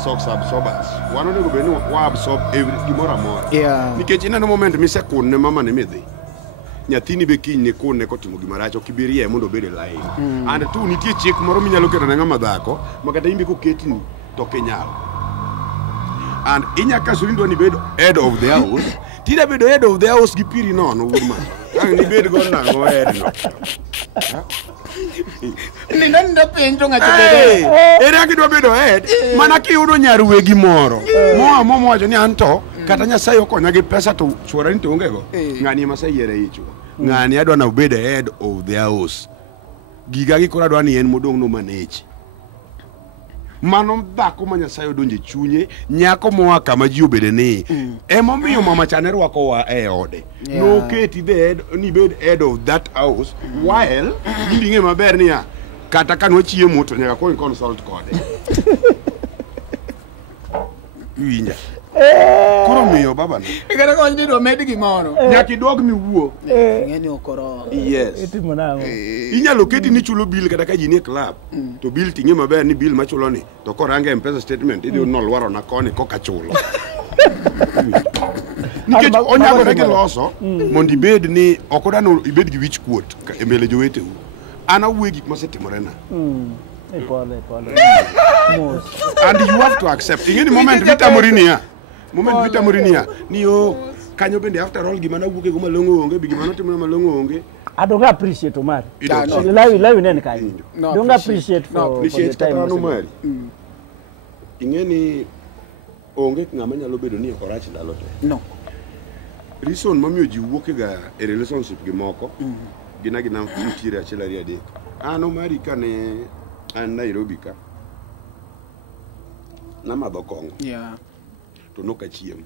socks absorbers wano nego beni wa absorb every gimora mora nikech ineno moment mise kun ne mama ne midhi nyathini be kiny ne kun ne kotimo gimaracho kibirie mondo bede line and tu nitie chik moro minyalo keto ne ng'ama dhako makata imbe koketni to kenyalo and inyaka surindo ni bedo head of the house tida bedo head of the house gi piri nono wurma ni bedo go na go head no ni ndo pento ngacho era kidwa bedo head mana kiyudo nyaruwe gi moro mo wacho ni anto kata Nyasaye okonya gi pesa to chuora ni to ongego ng'ani masayiere icho ng'ani adwa na bedo head of the house giga gi kora adwa ni en modong no manage mano dhako ma Nyasaye odonje chunye nyako moa kama ji obede ni emomiyo mama chane rwako wa e ode no keti the head ni bed head of that house while gibinge maber niya kata kanwa chiemo to nyaka kon consult kode winja koro miyo baba no Kata kon dido med gimoro nyaki dog mi wuo ngeni okoro yes Itimo nang'o? Inyalo keti ni chulo bill kata ka ji ni club to bill tinge maber ni bill machulo ni to korange M-Pesa statement idhi nolwaro na koni koka chulo nikech onyagore gi loso mondo ibed ni okodano ibed gi wich kuot e mbele joweteu an awuoyo gik mosetimorena Pole. and you have to accept ingeni moment vitamorinia ni yo kanyo bende after all gima nawuoke go malongo onge bi gima notimona malongo onge I don't appreciate Omari. Lawi nene kai. Don't appreciate for the time. Omari. Ingeni onge ngama nyalo bedo ni orach ndalo te. No. Reason mamiyo ji wuok ga e relationship gi moko gina nitiere achiel ariyo adek. An Omari kane an Nairobi ka namadho kong'o to nokachiem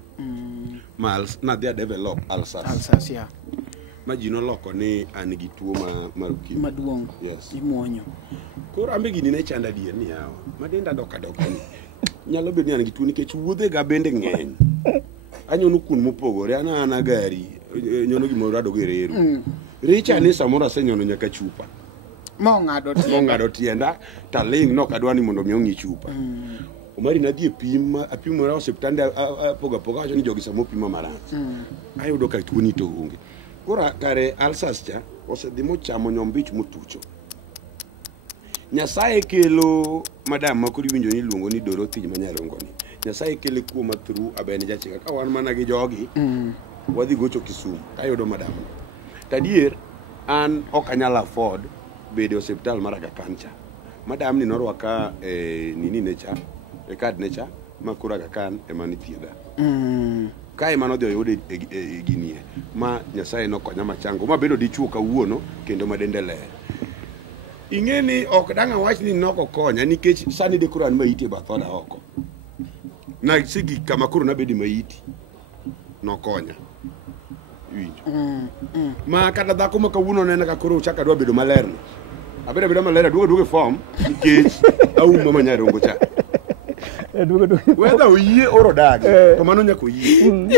mals nadhi develop ulcers yeah. Ma ji noloko ni an gi tuo mar ukimwi maduong imuonyo koro ambe gini ne chanda dier ni yawa madenda doka ni nyalo bedo ni an gi tuo nikech wuodhe ga bende ng'eny anyono kun mopogore ana gari nyono gimoro adogo e reru richa ni samoro asenyono nyaka chupa mong'ado tienda taling no kadwani mondo mi ong'i chupa Omari nadhi apimo na osiptande apoga acho ni jogi samo pimo marach ayudo ka tuo ni to onge kora kare ulcers cha osedhi mochamo nyombich motucho Nyasaye kelo madam makuri winjo ni luongo ni Dorothy Manyarongo ni Nyasaye kele kuoma through abene jachika ka wan mana gi jogi wadhi gocho Kisumu ayudo madam tadier an okanyala afford bedo hospital maraga kancha madam ni norwaka nini necha e card necha makura ga kan e mani thieda kai mano dhi oyude ginie ma Nyasaye nokonya machango ma bedo dichuo kawuono kendo madende ler ingeni ok danga wach ni noko konya nikech sani de kuran maiti bathoda oko na sigi kama kuro na bedi maiti nokonya winjo ma kata dhako ma kawuono nena ka kuro chaka dwa bedo maler no abeda maler duogo form nikech auma Manyarongo cha whether oyie oro dagi to mano nyako yie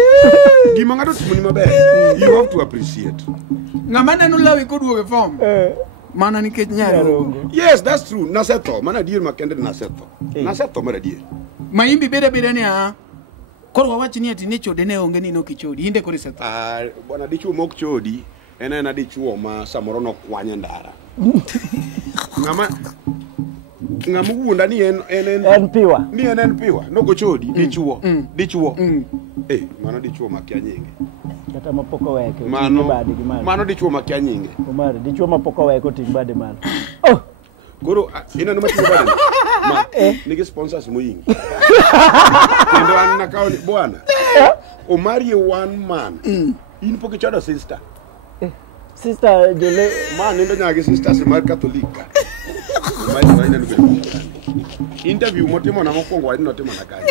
gima ngato timo ni maber you have to appreciate ngama neno lawi koduogo form mana nikech Nyarongo yes that's true nasetho mana dier makende nasetho mara dier maimbi beda ni koro wawachi ni ati ne chode ne onge ni nokichodi inde kore setho bwana dichuo mok chodi ena dichuo ma samoro no kwanya ndara ngama wuonda ni en piwa ni en piwa no go chodi dichuo mano dichuo makia nyinge kata mapoko weke mano dichuo makia nyinge Omari dichuo mapoko weke ting bade man koro ina no matiyo bade ma nige sponsors moyingi kendo an nakao ni bwana Omari one man in poke chodo sister jole man ndo nyage sister se mar katolika Omari waina nuke interview motimo na mokwongo wadino timo na kanya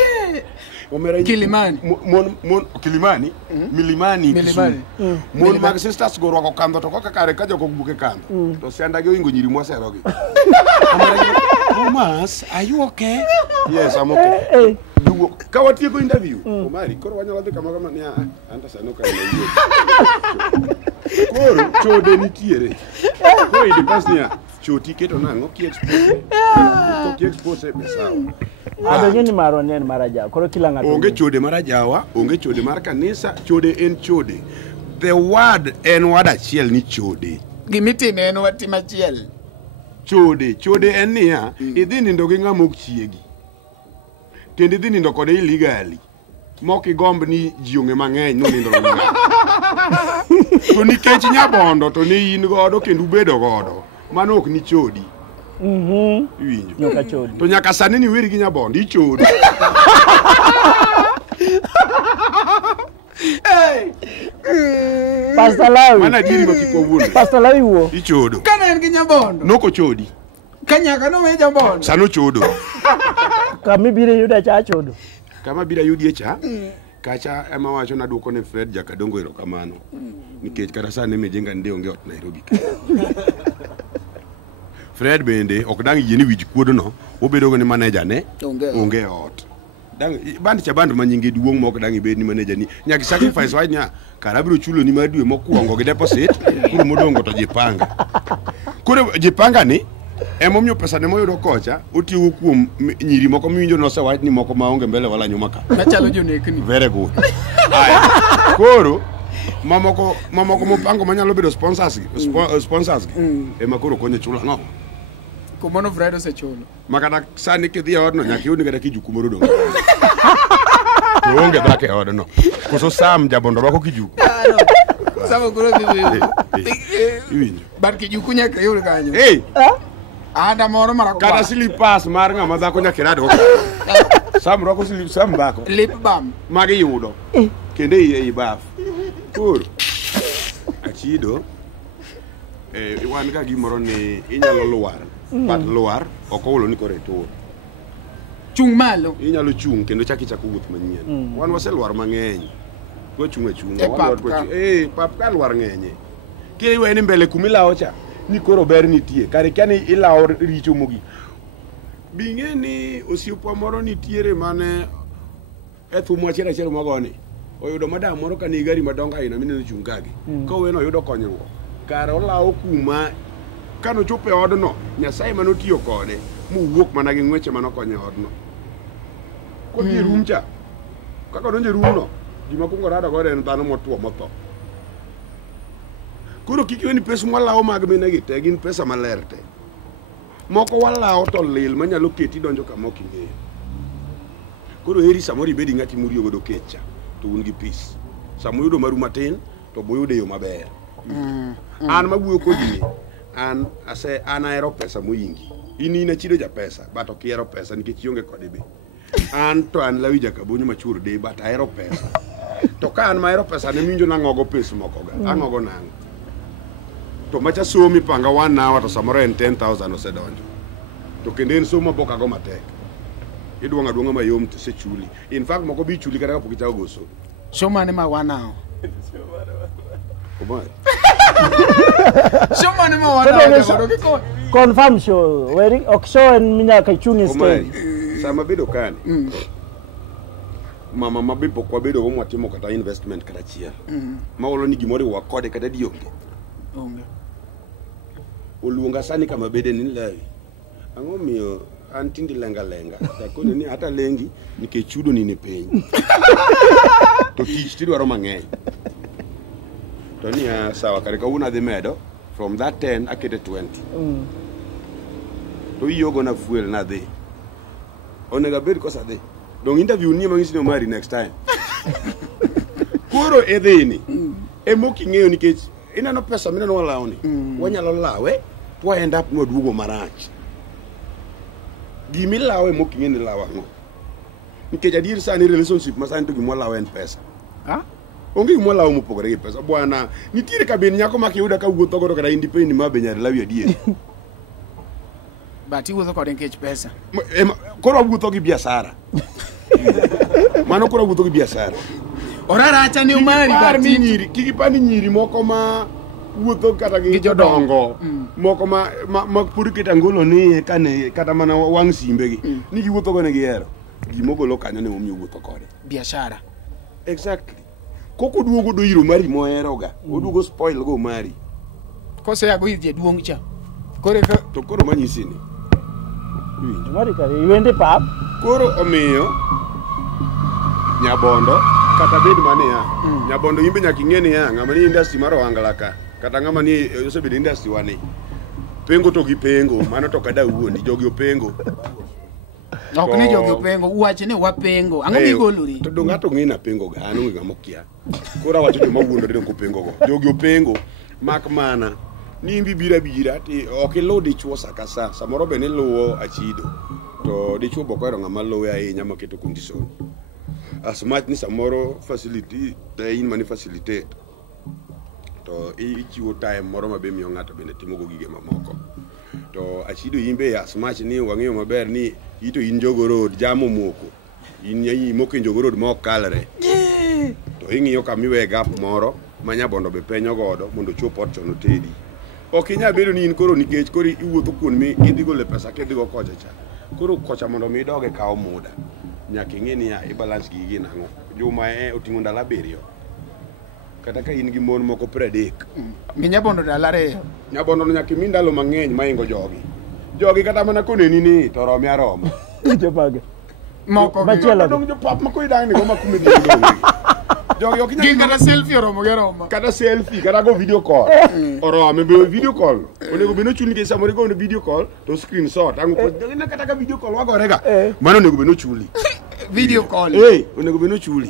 Omera Kilimani Kilimani Milimani mon mag sisters go rwako kandho to kaka kare ka joko buke kandho to sianda gi ingo nyiri mwaserogi Thomas are you okay? Yes I'm okay dugo ka watieko interview Omari koro wanyalo dhi kama ni anta sano ka ni koro chode nitiere koro idi pasnia choti keto nango ki expose pesa Adonye ni maronen maraja koro kila ngato onge chode marajawa onge chode mar kanisa chode en chode the word en word achiel ni chode gimitime en watima achiel chode en niya idhi nindo gi ng'ama ok chiegi kendo idhi nindo kode illegally mok igomb ni ji ong'e mang'eny no nindo to nikech nyabondo to ne in godo kendo ubedo godo mano ok ni chodi winjo nyoka chodi to nyaka sani ni weri gi nyabondo ichodi Pastor Lawi mana diri makiko wuono Pastor Lawi wo ichodo kana en gi nyabondo noko chodi Kanyaka no meja bon. Sano chodo. Kama bire yuda cha chodo. Kama bira yudi cha. Kacha ema wacho na duoko ne Fred Jakadongo erokamano. Nikech kata sani mejenga nde onge ot Nairobi. Fred bende ok dang yini wich kuodo no, obedo go ni manager ne onge ot. Dang band cha band manyinge duong mok dang ibed ni manager ni. Nyaki sacrifice wanya karabiro chulo ni madwe mokuongo gi deposit, kuro modongo to jipanga. Kuro jipanga ni emomiyo pesa ne moyudo kocha otiyo kuom nyiri moko miwinjo no sewach ni moko maonge mbele wala nyuma ka. Nachalo jonekni. Very good. Aya. Koro mamoko mopango manyalo bedo sponsors ema koro konyo chulo no. Kumono Friday se chulo. Makata sani kidhi odno nyaki yudi kata kijuku moro do. Onge dhake odno. Koso Sam jabondo rwako kijuku. Samo kuro bibi. Bar kijuku nyaka yuri kanyo. Hey. Ada moro mara kwa. Kata slippers mar ngama dhako nyaka rado. Sam rwako slip Sam dhako. Lip balm. Magi yudo. Kende i baf. Kuro. Achido. Wan ga gimoro ni inyalo luar. But luar okowulo ni kore tur. Chung malo. Inyalo chung kendo chaki chako wuoth manyien. Wan waseluar mang'eny. Go chung chung. Pap ka luar ng'enye. Kile iwe ni mbele kumilawo cha ni koro ber nitie. Kare kani ilawo richo mogi. Bing'e ni osiepwa moro nitiere mane thumo achiel magoni. Oyudo madam moro kani gari madongo aina mineno chung kagi. Koweno oyudo konyruok. Kare olawo kuma kano chope odno Nyasaye manotiyo kode muwuok mana gi ng'weche manokonyo odno. Kodhi rum cha. Kaka donje rum no, gima kungo rada gore en dhano motuo motho. Koro kik iwe ni pesa mwalawo mag minegi te gin pesa maler te. Moko walawo to lil manyalo keti donjo kama ok ing'eyo. Koro eri samoro ibedi ng'ati muriyo godo kecha to un gi peace. Samuyudo maru matin to boyude yo maber. An mawuoyo kodi an ahero pesa moyingi. Ina chido ja pesa but ok ihero pesa nikech ionge kode be. An Lawi Jakabonyo machur de but ahero pesa. To ka an mahero pesa ne minjo nang'ogo pesa moko ga. Ang'ogo nang'o. To macha somo ipanga 1 hour to samoro en 10,000 osedonjo. To kendo en somo bokago matek. Idwonga mayom to sechuli. In fact moko bi chuli kata kapok ichako goso. Somo ane ma 1 hour. Kumai. Somo ane ma 1 hour. Confirm show. Where show en minyaka chungi stay. Sama bedo kani. Mama mabipo kwa bedo go mwatimo kata investment kata chia. Maolo ni gimori wakode kata dionge. Oluonga sani kama bede ni Lawi. Ang'o miyo antindi lenga. Takoni ni hata lengi nikechudo ni piny. To tich tidwaro mang'eny. To ni sawa kare kawuono adhi medo from that 10 akete 20. To iyogo na fuel na dhi. Onega bed kosa dhi. Dong interview ni mang'isi no mari next time. Koro edhini. Emoki ng'eyo nikech inano pesa mineno walawo ni. Wanyalo lawe to end up nwaduogo marach. Gimilawe emoki ng'e ni lawa ng'o. Nikech adier sani relationship masani to gimwalawe en pesa. Onge gimwalawo mopogore gi pesa. Bwana nitiere kabin nyako makiyuda ka wuotho godo kata independent ma benyar Lawi adier. But iwuotho kode nikech pesa. Koro wuotho gi biashara. Mano koro wuotho gi biashara. Orara acha ni umari batini nyiri kikipani nyiri moko ma wuotho kata gi jodongo moko ma puri kita ngolo ni kane kata mana wang simbe gi ni giwuotho go ne gihero gimogolo kanyo ne omiyo wuotho kode biashara. Exactly. Koko duogo do iro mari mohero ga oduogo spoil go mari kose yago ije duong cha kore to koro manyisi ni mari kare iwende pap koro omiyo Nyabondo kata bed mane ya Nyabondo imbe nyaking'eni ya ng'ama ni industry mar Ohanglaka kata ng'ama ni osebedo industry wani pengo to gi pengo mano to kada wuoni jogi opengo ok ni jogi opengo uwache ni wapengo ang'o migolori to donga to ng'ina pengo ga anu ng'ama kia kora wacho joma wuondo de ko pengo go jogi opengo mak mana ni imbi bira ti ok ilu dichuo sakasa samoro be ni luwo achido to dichuo bokoro ng'ama luwe ahinya maketo condition as much ni samoro facility te in mani facilitate to ichiwo time moro mabe miyo ng'ato bende timogo gige mamoko. To Achido imbe as much ni wang'eyo maber ni ito in Jogo Road jamo moko. In imoko Jogo Road ma ok kalre. To ing'iyo kamiwe gap moro ma Nyabondo be penyo godo mondo chop ot chono tedi. Ok inya bedo ni in koro nikech koro iwuotho kuon mi idhi gole pesa kidhigo kocha cha. Koro kocha mondo mi doge kawo muda. Nyaka ing'e ni i-balance gigi nang'o. Juma oting'o ndalo 7. Kata ka in gi mon moko 30. Mi Nyabondo ndalo 2. Nyabondo nyaka mi ndalo mang'eny maingo jogi. Jogi kata mana koneni ni to romi aroma. Jopage. Moko machielo. Dong jo pap mako idang ni go makumedi dong. Jogi ok nyaka kata selfie oromo gi aroma. Kata selfie kata go video call. Oromo be video call. Onego beno chuli ke samori go video call to screenshot. Angu ko dong kata ka video call wagore ga. Mano onego beno chuli. Video call. Onego beno chuli.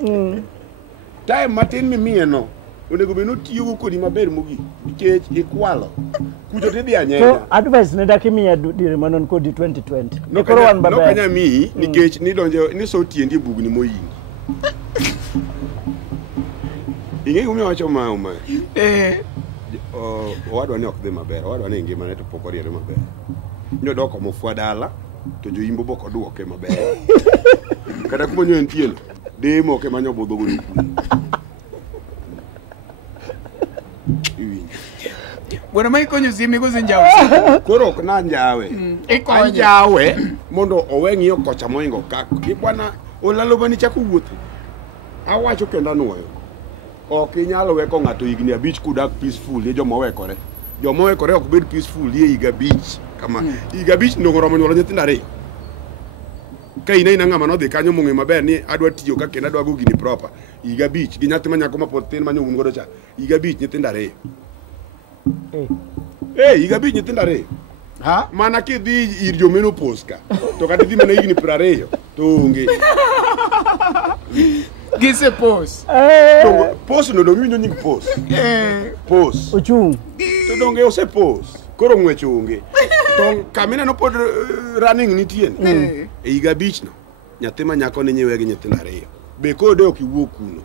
Time matin mi mieno. Onego beno tiyo go kodi maber mogi. Nikech ikwalo. Kujo tedhi anyenya. So advice ne dakimiya dire manon kodi 2020. Ne koro wan baber. Nokanya mi nikech ni donje ni so tiendi bugni moyingi. Inge umi wacho ma uma. Owadwa ne ok dhi maber. Owadwa ne ngima ne to pok oriere maber. Nyodoko mofwa dala to joimbo boko duoke maber. Kada kuma nyo entieno. Demo ke manyo bodho go nikuni. Bueno mai konyo zimi go zinjawe. Koro ok na njawe. Anjawe mondo owe ng'iyo kocha moingo kako. Ibwana olalo bani chako wuotho. Awacho kenda nuoyo. Ok inyalo weko ng'ato higni 5 kudak peaceful ye joma wekore. Joma wekore ok bed peaceful ye higa 5 kama. Higa 5 ndongoromo nyuolo nyithindo 2. Ka ina ng'ama no dhi kanyo mong'e maber ni adwa tiyo ka kendo adwa go gini proper. Higa 5 gi nyathi manyako ma pod tin manyo un godo cha. Higa 5 nyithindo 2. Higa 5 nyithindo 2. Ha? Mana kidhi ir jomeno poska. To kata dhi mana higni 20 to onge. Gise pos. Pos no dong winjo nying pos. Pos. Ochung. To donge ose pos. Koro ng'wecho onge. To kamina no pod running nitien. Higa 5 no. Nyathi manyako ne nyewe gi nyithindo 2. Be kode ok iwuok kuno.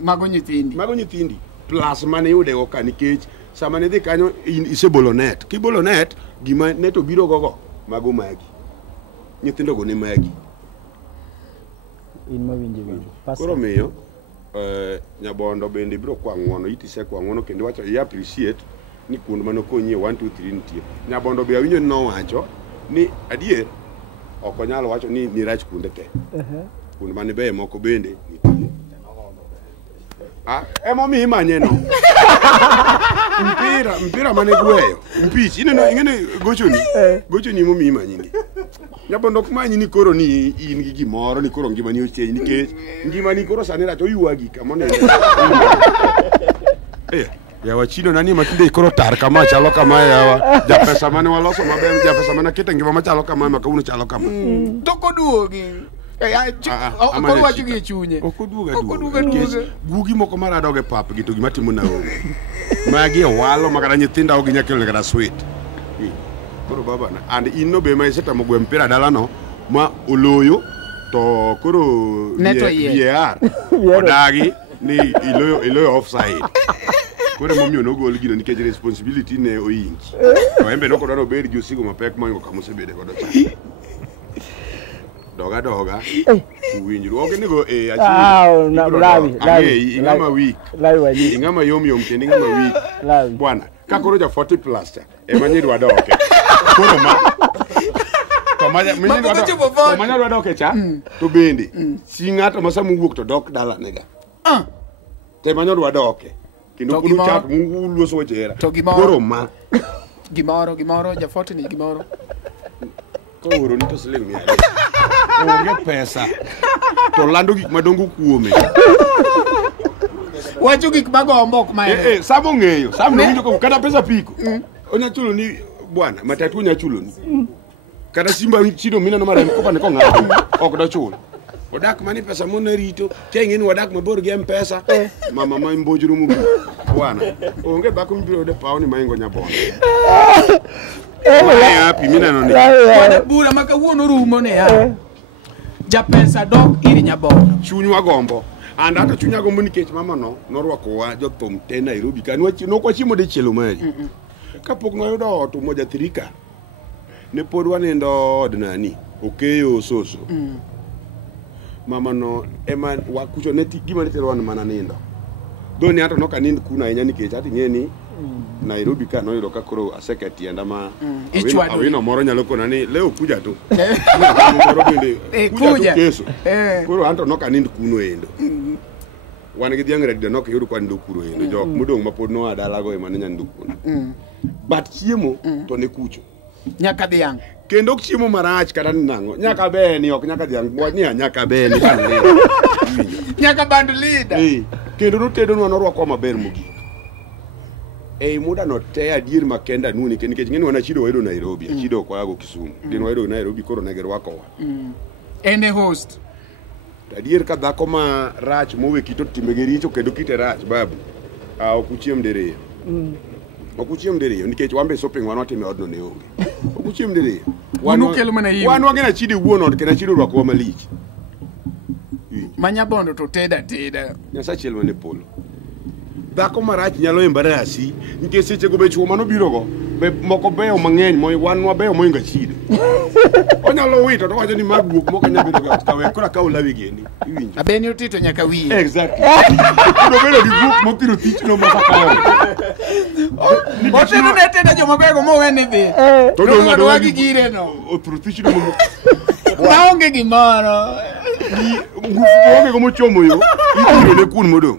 Mago nyithindi. Plus mane yude go ka nikech sama ne dhi kanyo isebolo net. Kibolo net gima net obiro gogo mago magi. Nyithindo go ne magi. In mawinje. Koro miyo Nyabondo bende biro kwa ng'wono itise kwa ng'wono kendo wacho I appreciate ni kuond mano konyi 1 2 3 nitie. Nyabondo be awinjo ni nowacho ni adier ok onyalo wacho ni rach kunde te. Kuond mane be moko bende nitie. Emo mi imanyeno. Mpira mane gweyo. Mpich ingene gochoni mo mi imanyini. Nyabondo kumanyi ni koro ni in gi gimoro ni koro ngima ni ochenyi nikech ngima ni koro sani rach oyuagi kama ne. Yawa chino nani matinde koro tar kama chalo kama yawa. Japesa mane waloso maber japesa mane kete ngima machalo kama makauno chalo kama. Toko duogi. Okoro wacho gi chunye. Okoduoga. Gugi moko maradoge pap gi to gima timo na onge. Magi owalo makata nyithinda ogi nyakelo kata sweet. Koro baba na and inno be mai seta mogwe mpira dala no ma oloyo to koro VAR odagi ni iloyo offside. Koro momiyo no gol gino nikech responsibility ne oyingi. To embe no kodaro bed gi osigo mapek moingo kama osebede godo cha. Doga. Uwinjruok ni go Achido. Ingama yom kendi ngama week. Bwana, ka koro ja 40 plus cha. Emanyi dwa doke. Koro manya dwa doke cha. To bende si ng'ato masamu wuok to dok dala nega. Te manyo dwa doke. Kendo kuno chat mungu loso wechera. Koro ma. Gimoro ja 40 ni gimoro. Koro nito siling 100. Onge pesa. To lando gik madongo kuome. Wacho gik magombo ok mae. Samo ng'eyo. Samo winjo ko kada pesa piko. Onya chulo ni bwana, matatu onya chulo ni. Kada simba chido mina no mara kopa ne ko ng'ato. Ok do chulo. Odak mani pesa mo rito. Kengeni wadak mabor gi pesa. Mama ma mbojuru mu. Bwana. Onge bako mbiro de paoni maingo Nyabondo. Happy mina no ni. Bura maka wuono rumo ne ya. Ja pesa dok iri Nyabondo. Chunywa gombo. And ato chunya gombo nikech mama no norwakowa jothum te Nairobi ka nokwachiemo dichielo mari kapok noyudo ot moja thirika ne pod wanindo od nani Okeyo Soso mama no ema wakucho ne gima ne tero wan mana nindo doni ato no kanind kuna ahinya nikech ati ng'eni Nairobi ka noyudo ka koro aseketi andama awino moro nyalo kona ni leo kuja tu moro bende kuja keso koro anto no kanind kuno endo wan gi dhiang' redio nok yud kwan ndo kuro endo jok modong' mapod no adala go ema ne nyan ndo kuno but chiemo to ne kucho nyaka dhiang' kendo chiemo marach kata nango nyaka beni ok nyaka dhiang' ni nyaka beni nyaka band leader kendo notedo norwako maber mogik muda no te adier makenda nuni nikech ng'eni wana chido wayudo Nairobi chido kwa yago Kisumu din wayudo Nairobi koro ne girwakowa ene host adier ka dhako ma rach mowe kito timbe richo kendo kite rach babu okuchiem dere okuchiem dere nikech wambe shopping wan watime odno ne onge okuchiem dere wan wagena chido wuon ot kena chido rwako malich manya bondo to teda nyasachiel mane polo dhako marach nyalo embarasi nikech seche go be chuo mano biro go be moko beyo mang'eny mo wan wabeyo moinga chido onyalo wito to wacho ni magbuok moko nyalo bedo ga kawe kora ka ulawi geni iwinjo abeni utito nyaka wiye exactly kuno bedo di buok motiro tich no masakawo otino ne tena joma bego mo wene be to do wagi gire no otiro tich no mo naonge gimoro ngufu go mochomo yo ibiro ne kun modong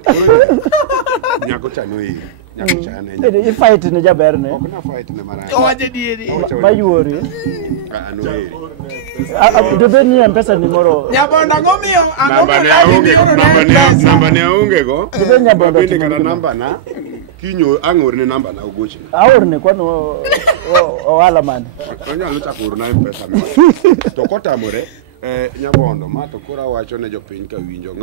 nyako chano yi nyako chane I fight ne jaber ne ok na fight ne mara owaje dieri bayuori anoeri do beni mpesa ni moro nyabonda ngomio namba ne aonge go do nyabonda bende kana namba na kinyo ang'orne namba na ugochi aorne kwano owala man onyalo chakoro na mpesa to kotamore nyabondo ma to kora wacho ne jopiny ka winjo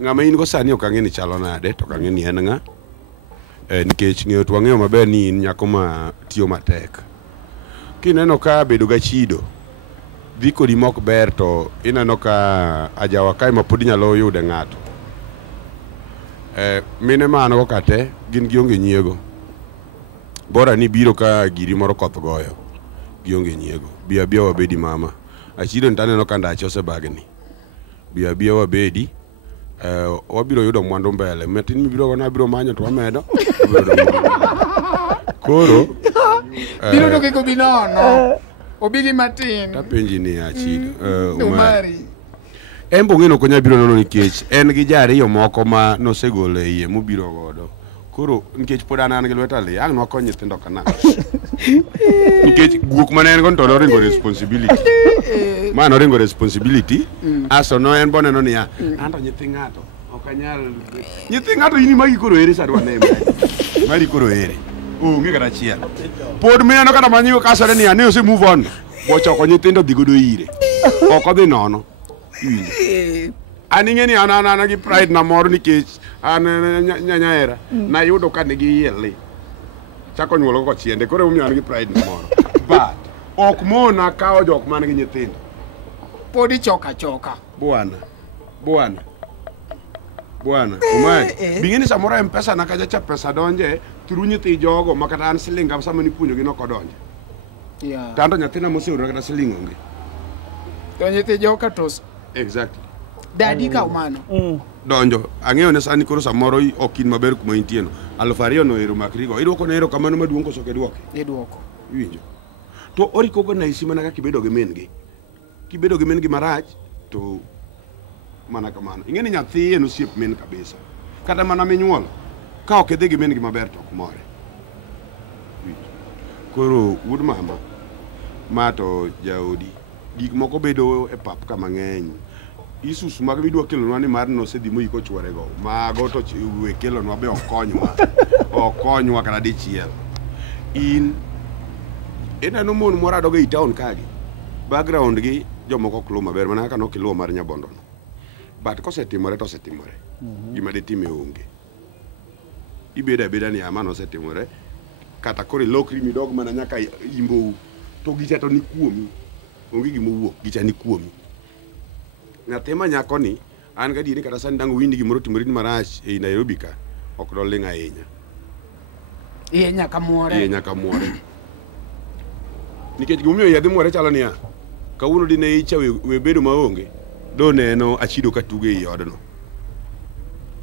ng'ama in go sani ok ang'e ni chalo nade to kang'e ni en ng'a nikech ng'eyo to wang'eyo maber ni in nyako ma tiyo matek kineno ka bedo ga chido dhi kodi mok ber to ineno ka ajawa kae ma pod nyalo yude ng'ato mine mano go kate gin gionge nyiego bora ni biro ka giri moro koth goyo gionge nyiego bia wabedi mama achido ntaneno ka ndache osebagni bia wabedi wabiro yudo mwandu mbele matin mibiro na biro manyo to wamedo koro biro to kiko binono obigi matin tapenji ni achido umari embo ngeno konya biro nono nikech en gi jariyo moko ma nosegolo iye mobiro godo koro nikech pod an gi lweta le ang' nwakonyo nyithindo kana nikech guok mane en go to noringo responsibility ma noringo responsibility aso no en boneno niya anto nyithi ng'ato ok anyal nyithi ng'ato ini magi koro ere sadwa ne mari koro ere onge kata achiel pod mineno kata manyiwo kasore niya ne ose move on bochoko nyithindo dhi godo ire ok odhi nono an ing'eni an gi pride na moro nikech an nyanyahera nayudo ka nigi yieli chako nyuolo go chiende koro omiyo an gi pride na moro but ok mona kawo jok man gi nyithindo pod ichoka bwana umari bing'eni samoro mpesa na kajacha pesa donje through nyithi jogo makata an siling am sama nipuonjogi nokodonje tanto nyathina moseorona kata siling onge to nyithi jogo katos exactly dadi ka umano donjo ang'eyo ne sani koro samoro okin maber kuma intieno 2000 no ero makrigo idwoko ne ero kamano maduong' koso kedwoko idwoko iwinjo to orikogo na isi mana ka kibedo gi min gi marach to mana kamano ing'eni nyathi en osiep min kabisa kata mana minyuolo ka ok idhi gi min gi maber to ok more koro wuod mama ma to jaodi gik moko bedo e pap ka mang'eny Isusu mag midwa kelonwa ni mar nosedhi moiko chwore go mago to we kelonwa be okonywa kata dichiel ineno mon moro adogo e town kagi background gi jomoko ok luw maber mana kaka nokiluwo mar nyabondo no but kosetimore to osetimore gima ditime onge ibedo abeda ni ama nosetimore kata koro lokri midog mana nyaka imbou to gicha to ni kuomi onge gima owuok gicha ni kuomi nyathi ma nyako ni an ga diere kata sani dango windi gimoro timore ni marach e Nairobi ka ok do ling ahinya iye nyaka muore nikech gimomiyo yadhi muore chalo niya kawuono dine icha we bedo maonge do neno achido ka tuge i odno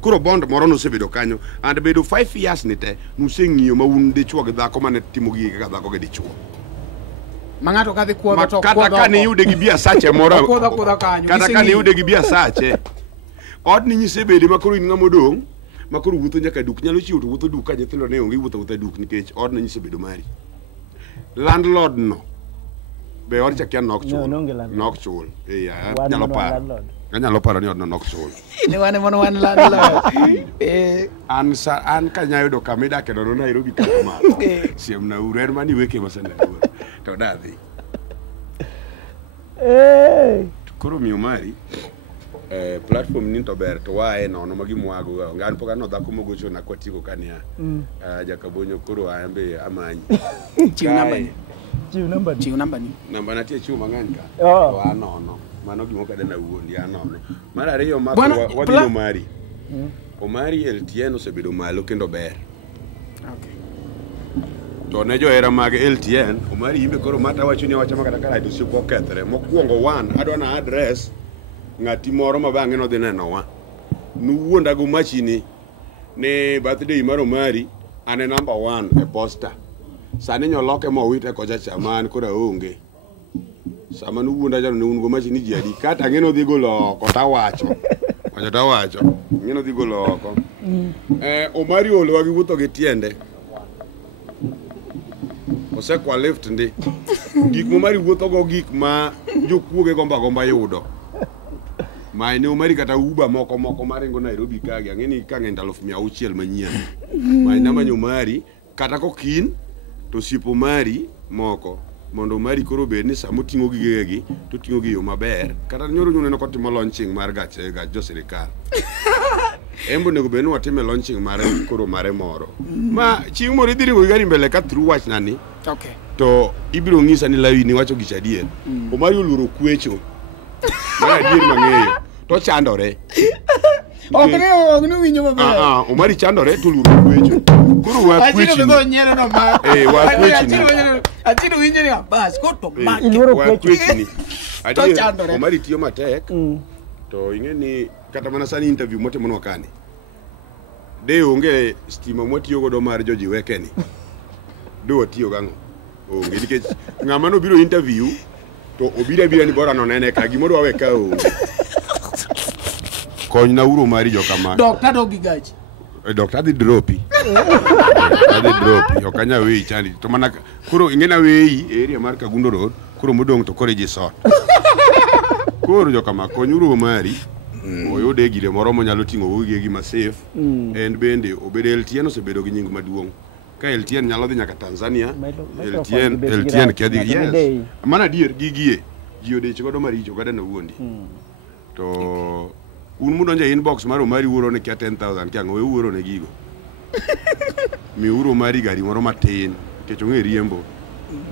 kuro bond moro nosebedo kanyo and bedo 5 years ni te nuseng'iyo ma un dichuo gi dhako mane timo gigi kaka dhako gi dichuo mangato kadhi kuodho to kata ka ni yude gi bia sache moro kata ka ni yude gi bia sache od ni nyisebede makoro in ng'amo dong makoro wuotho nyaka duk nyalo chiwo to wuotho duk ka nyithindo ne onge wuotho duk nikech od ni nyisebedo mari landlord no be or chakia nok chul nyalo paro ni odno nok chul ne wane mono wan landlord an ka nyayudo kamida kedo no Nairobi ka ma siem na urer mani weke masana to dadhi kuro mi umari platform ni to ber to wae no magimwago ngan poka no dhako mogocho na kwatiko kania jakabonyo kuro ambe amanyi chiu namba ni namba na tie chiu mang'any ka to anono mano gimo kada na wuondi anono mar ariyo ma wadhi Omari LTN osebedo malo kendo ber to ne johera mag LTN Omari imbe koro mata wacho ni wacha makata kara do siko kethre mokwongo wan adwa na address ng'ati moro ma bang'e no dhi neno wa nuwuonda go machini ne birthday mar Omari ane number 1 e posta sani nyoloke mo wite koja chaman kora onge sama nuwuonda jaro ne ungo machini ji adi kata ng'eno dhi golo oko tawacho ng'eno dhi golo oko Omari olowa gi wuotho gi tiende osekwa lift ndi gik Omari wuotho go gik ma jokuoge gomba yudo maine Omari kata Uber moko maringo Nairobi kagi ang'eni ka ng'eny 600 manyien maine manyo Omari kata kokin to sipo Omari moko mondo Omari koro bed ni samo tingo gigegi to tingo gi yo maber kata nyoro neno ko timo launching mar gach jo sirikal embo nego beno watime launching mare koro mare moro ma chieng' moro idhi ringo gari mbele ka through watch nani to ibiro ng'isa ni lawi ni wacho gich adier Omari oluoro kwecho ma adier mang'eyo to chandore ok ne winjo maber Omari chandore to oluoro kwecho koro wa kwechi no nyere no ma wa kwechi achiro winjo ni bas ko to ma wa kwechi ni adier Omari tiyo matek to ing'eni kata mana sani interview motimo no kani de onge stima motiyo godo mar joji wekeni do tiyo gang'o onge nikech ng'ama no biro interview to obira ni bora no nene ka gimoro wawe ka onge kony na uro mari jokama doctor dogi gaji doctor di dropi okanya we chali to mana kuro ingena we area mar Kagundo Road kuro modong to college sort kuro jokama kony uro mari oyude gire moro monyalo tingo wuge gi ma safe and bende obede LTN osebedo gi nying maduong' ka LTN nyalo dhi nyaka Tanzania LTN kedhi yes mana dier gigie jiode chigodo maricho kada na wuondi to un mudonje inbox mar Omari uro ne kia 10,000 kia ngowe uro ne gigo mi uro Omari gari moro matin kech ong'e riembo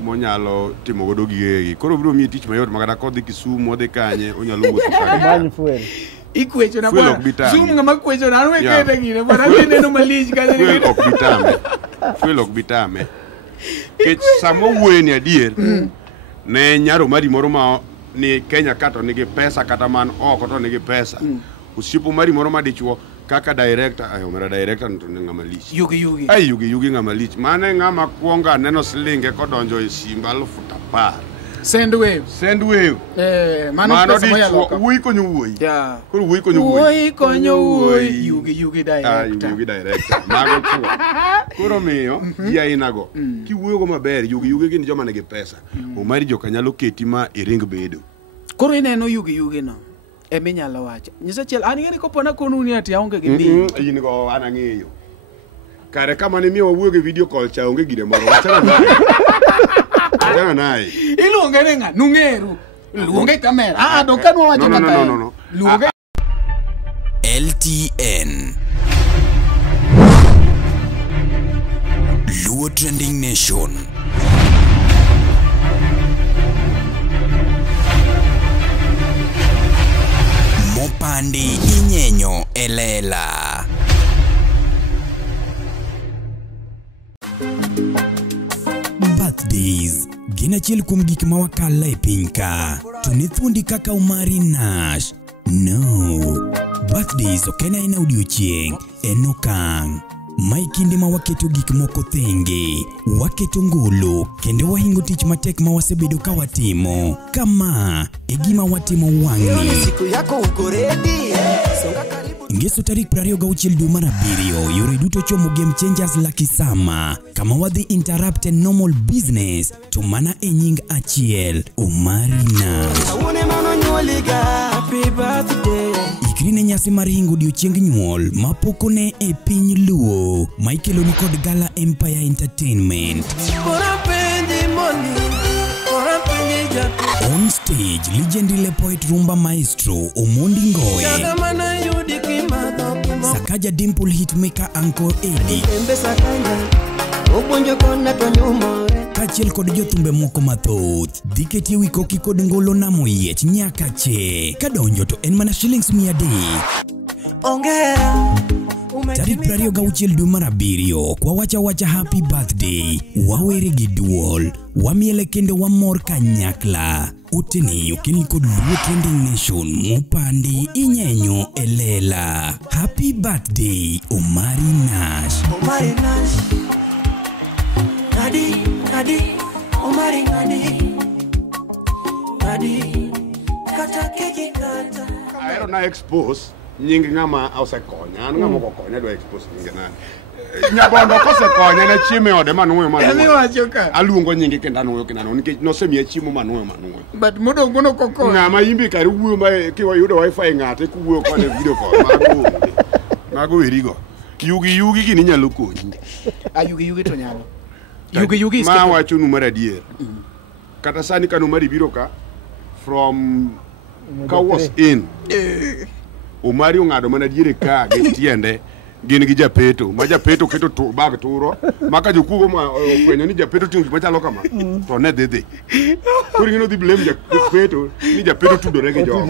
monyalo timo godo gigegi koro biro mi tich mayot makata kodhi Kisumu odhi kanye onyalo wuotho kanye ikwecho na bwana zoom ngama kwecho na anwe kete gine bwana neno maliji kaje ni fuel ok bitame kech samo wueni adier ne nyaro Omari moro ma ni Kenya kato nigi pesa kata man oko to nigi pesa usipo Omari moro ma dichuo kaka director omera director to ngama lich yugi ngama lich mane ngama kuonga neno slinge kodonjo e simba 10,000 Sendwave mano dichuo wuoi konyo wuoi koro wuoi konyo wuoi yugi director mago chuo koro miyo ya inago kiwuoyo go maber yugi gin joma nigi pesa Omari joka nyalo keti ma iring bedo koro ineno yugi no eminyalo wacho nyisa chiel an ng'eni kopona konuni ati aonge gi mbi in go an ang'eyo kare kama ne miyo wuoyo gi video call cha onge gire moro wachana naye iluonge ne ng'a nung'eru luonge kamera do kanwa wacho kaka no luonge LTN Luo Trending Nation mopandi inyenyo elela. Birthdays gin achiel kuom gik ma wakalo e piny ka. To ne thuondi kaka Omari Nash. No. Birthdays ok en aina odiochieng', en okang'. Mai kinde ma waketo gik moko thenge, waketo ngolo, kendo wahingo tich matek ma wasebedo ka watimo. Kama e gima watimo wang'ni. Siku yako uko ready? Ngeso tarik 26 dwe mar 7, yore duto chomo Game Changers Lucky Summer. Kama wadhi interrupt normal business to mana e nying achiel, Omari Nash. Happy birthday. Ikri ne nyasi mar hingo odiochieng nyuol mapokone e piny Luo, ma ikelo ni kod Gala Empire Entertainment. On stage, legendary poet rumba maestro Omondi Ngoe, Sakaja Dimple hitmaker Uncle Eddie, kachiel kod jothumbe moko mathoth. Dhi ketie wi koki kod ngolo na moyiech nyaka che. Kadonjo to en mana shillings 100. Ongera. Tarik 26 dwe mar 7, kwa wacha happy birthday, wawere gi duol, wamiele kendo wamor kanyakla. Oteni okeni kod Luo Trending Nation mopandi inyenyo elela. Happy birthday, Omari Nash. Omari Nash. Nadi, Omari Nadi. Kata keki kata. Aero na expose nying ngama osekonya, an ngama okonya do expose nying na. Nyabondo kosekonya na chieme ode manuoyo. Emi wacho ka. Aluongo nyingi kenda nuoyo nikech nosemiya chiemo manuoyo. But modongo no koko. Ngama imbi kar wuoyo ma kiwayudo wifi ng'ate kuwuoyo kone video call mago werigo. Yugi gini nyalo konyi. Yugi to nyalo. Yugi ma wacho nu mar adier. Kata sani kanu mari biro ka from ka was in Omari ong'ado mana diere ka gi tiende gin gi japeto ma japeto keto to bag turo maka jokugo ma ofwenyo ni japeto tingi machalo kama to ne dede kuri ngino di blame japeto ni japeto tudore gi jogo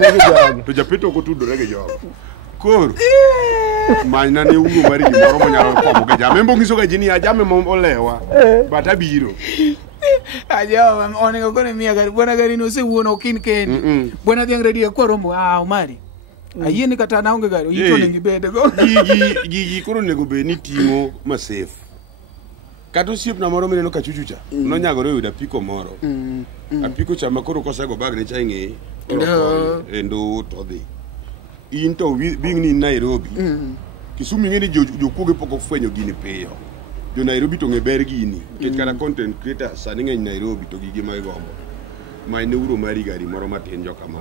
to japeto ko tudore gi jogo kor manya ne uro mari gimoro monyalo komo ga jame mbongiso ga jini ajame mo olewa bata biro ajawa onego kone mia gari bwana gari no se wuono kin ken bwana dhiang ready kwa rombo Omari ayeni kata naonge gari yito nengi bende go gigi koro nego be ni timo ma safe kato siep na moro meneno kachuchucha no nyagore yuda piko moro apiko chama koro kosego bag ne chainge endo to dhi into being ni Nairobi Kisumu ngeni jokuge poko fwenyo gini peyo jo Nairobi to ngeber gini kech kana content creator sani ng'eny Nairobi to gigi ma igombo ma ne uro mari gari moro matin jo kama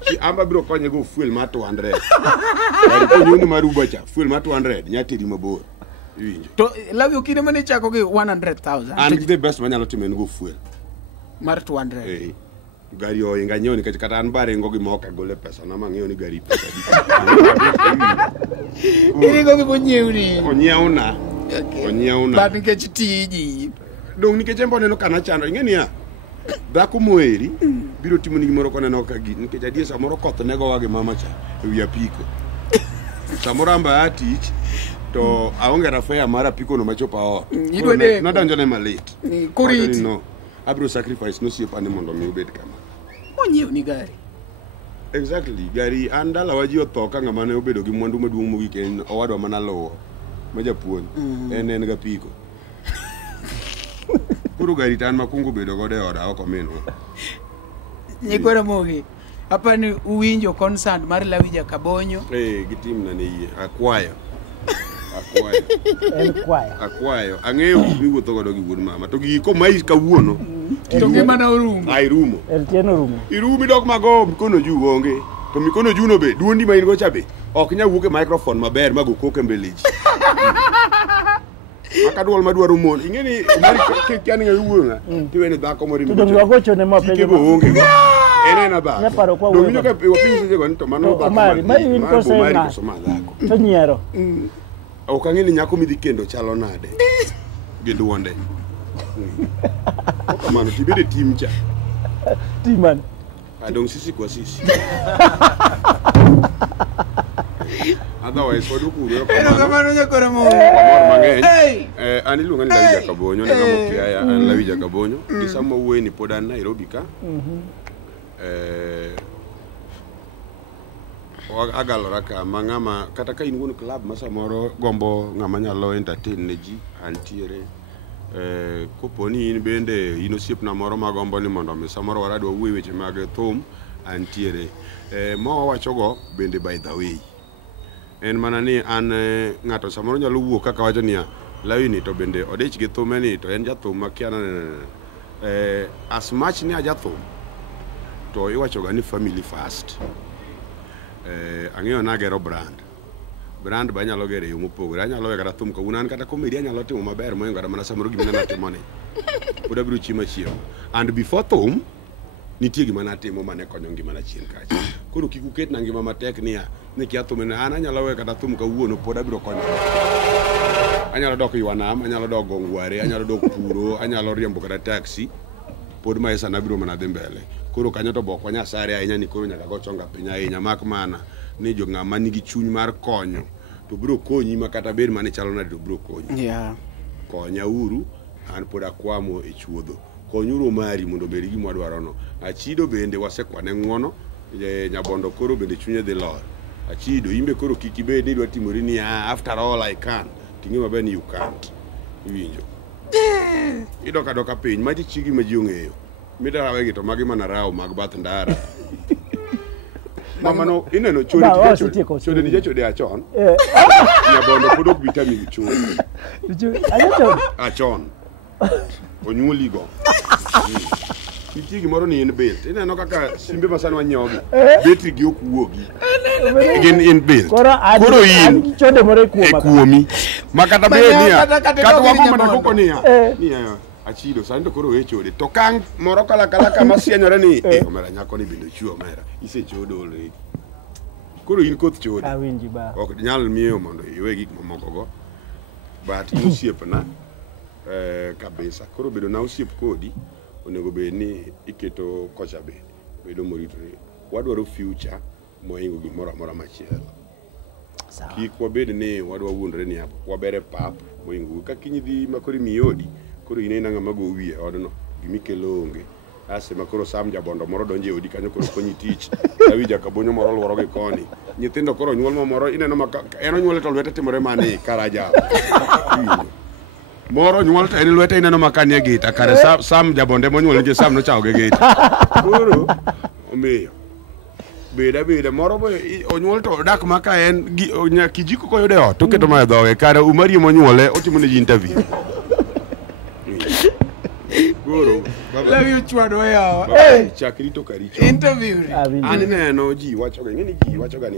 ki amba biro konye go fuel ma 200 gari ko nyuni maruba cha fuel ma 200 nyatiri mabor winjo to lawi okine mane chako gi 100,000 and the best manyalo timen go fuel mar 200 gari oinga nyoni kata an bare ngo gi moka gole pesa na mang'eyo ni gari pesa irigo gi bonyeuni onyeuna onyeuna but nikech tiji dong nikech embone no kana chando ing'eni ya dhako moeri biro timo ni gimoro kone no ka gi nikech adie samoro koth nego wage mama cha wi apiko samoro amba atich to aonge rafea mara apiko no machopa o no donjo ne malit kurit no abro sacrifice no siepa ne mondo mi ubed kama onyew ni gari exactly gari andala waji otho ka ngama ne obedo gi mwandu maduong' mogik en owadwa mana lowo ma japuonj en ga piko kuro gari tan makungo bedo gode oda oko minwa nyikwara mogi apani uwinjo concert mar Lawija Kabonyo gitim na ne yie akwayo akwayo ang'eyo miwuotho godo gi wuon mama to giko mai kawuono to ngima na orumo ai rumo eltieno rumo irumi dok mago mikono ju onge to mikono ju no be duondi ma in go chabe ok nya wuok e microphone maber mago koke mbeleji akadwol madwaro mon ing'eni mari kani ng'uonga tiwene dhako mori to dong wagocho ne mapenjo onge ena ba ne paro kwa wewe nyoka wapingi sije to mano ba mari in ko sema to nyiero ok ang'eni nyako midhi kendo chalo nade gi duonde mano tibede timcha timan adong sisi kwa sisi Otherwise, what do you Ero kamano nyakore mo. Ani lunga ni Lawi Jakabonyo, ne gamo kiaya an Lawi Jakabonyo. Isamo we ni podan Nairobi ka. Agalora ka mangama kata ka in wuon club ma samoro gombo ngama nyalo entertain ne ji antiere. Koponi in bende in osiep na moro ma gombo ni mondo mi samoro waradwa wuoyo weche mag thum antiere. Mo wachogo bende by the way. En mana ni an ng'ato samoro nyalo wuok kaka wacho niya Lawi ni to bende odich gi thume ni to en jathum makiana as much ni ajathum to iwacho ga ni family first. Ang'eyo nagero brand ba nyalo gero yo mopogore anyalo wega thum ko unan kata comedy anyalo timo maber moyo ngara mana samoro gimana natimo ni pod abiro chima chiemo and before thum nitie gima natimo mane konyo ngima na chien kacha koro kik uket na ngima matek niya ni kia thum ne an anyalo wega kata thum ka wuono pod abiro konyo anyalo dok Ywanam anyalo dok Gongware anyalo dok Puro anyalo riembo kata taxi pod maisha nabiro mana dhi mbele koro kanyo to bok Nyasaye ahinya ni koro nyaka go chonga piny ahinya mak mana ni jo ng'ama nigi chuny mar konyo to biro konyi makata ber mane chalo na to biro konyi konya uru an pod akwamo e chuodho konyuro mari mondo beri gima dwaro no Achido bende wasekwane ng'wono Nyabondo koro bende chunye dhi lor Achido imbe koro kiki bende idwa timori ni after all I can tingi maber ni you can't iwinjo idoka piny maji chigi ma ji ong'eyo midarawe gi to magi mana rawo mag bath ndara mama no ineno chode ni jachode achon Nyabondo pod ok bitami gi chode achon onyuoli go nitie gimoro ni in belt ineno kaka simbe masani wanyiogi betri gi ok wuogi gin in belt koro in chode more kuomi makata be niya kata wabo mana koko niya Achido sani to koro we chode to kang moro kala kama sienyore ni omera nyako ni bendo chuo omera ise chodo already koro in koth chode awinji ba ok nyal miyo mondo iwe gik mamoko go but in osiep na kabisa koro bedo na osiep kodi onego be ni iketo kocha be bedo moritore wadwaro future moingo gimoro amora machielo kik wabed ni wadwa wuondre ni wabere pap moingo ka kiny dhi makori miyodi koro inena ng'ama go wiye odno gimikelo onge ase makoro Sam Jabondo moro donje odi kanyo koro konyi tich Lawi Jakabonyo moro luoro gi koni nyithindo koro nyuol moro ineno maka en onyuol to lwete timore mane karaja moro nyuol to en lwete ineno maka nie gita kare Sam Jabonde monyuol je Sam no chao ge gita koro omiyo beda moro bo onyuol to dak maka en kijiko koyude ot to keto ma dhowe kare umari monyuole otimo ne ji interview goro Lawi uchwado yawa chakri to karicho interview ani neno ji wacho ga ngeni ji wacho ga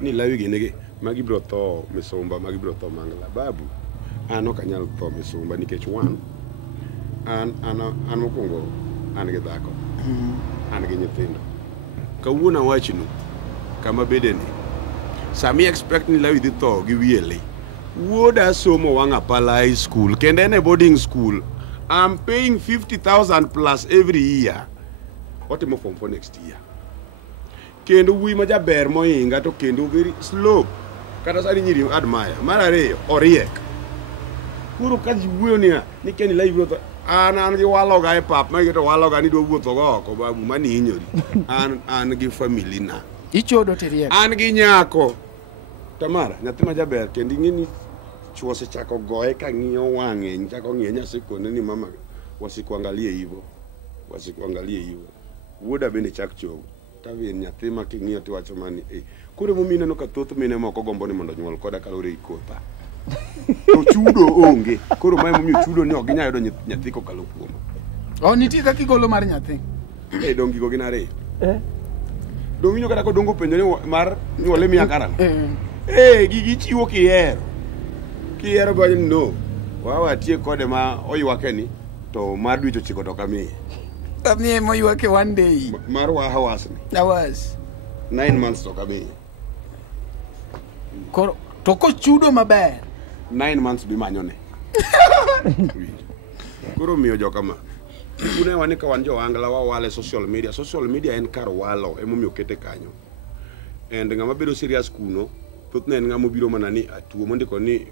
ni Lawi genege magi bro tho Misumba magi bro tho Mangala babu ano kanyal tho Misumba nikech wan an mokwongo an gi dhako an gi nyithindo kawuona wachnu kama bedeni sami expect ni Lawi dhi tho gi wiele wuoda somo wanga pala high school kende ene boarding school I'm paying 50,000 plus every year. What am I for next year? Kendo we maja ber moinga to kendo very slow. Kata sani nyiri admire. Marare oriek. Kuro kaji wuyo ni keni live rota. An gi walo ga pap ma geto walo ga ni do wuotho go ko babu mani hinyori. An gi family na. Ichodo teriek. An gi nyako. Tamara nyathi maja ber kendi ngini chuo se chako goe ka ng'iyo wang'e chako ng'iyo nyasikone ni mama wasikuangalie hivyo wuoda bende chak chogo tavin nyathi ma king'iyo tiwacho mani kore momine no ka thoth mine moko gombo ni mondo nyuol koda kalore ikotha to chudo onge koro mae momiyo chudo ni ok ginya yudo nyathi kokalo kuom nitie kaka igolo mar nyathi dong gigo gin ariyo dong winjo kata kodongo penjo ni mar nyuole miya karang'o gigi chiwo kihero goyo no wawa tie kode ma oywake ni to mar dweche 9 to kamiye moywake one day mar hawas ni hawas 9 months to kamiye koro to kochudo maber 9 months bimanyone koro miyo jokama une wani ka wan jo angla wale social media en kar walo emomiyo kete kanyo and ngama bedo serious kuno thoth ne en ng'ama obiro mana ni atuo mondiko ni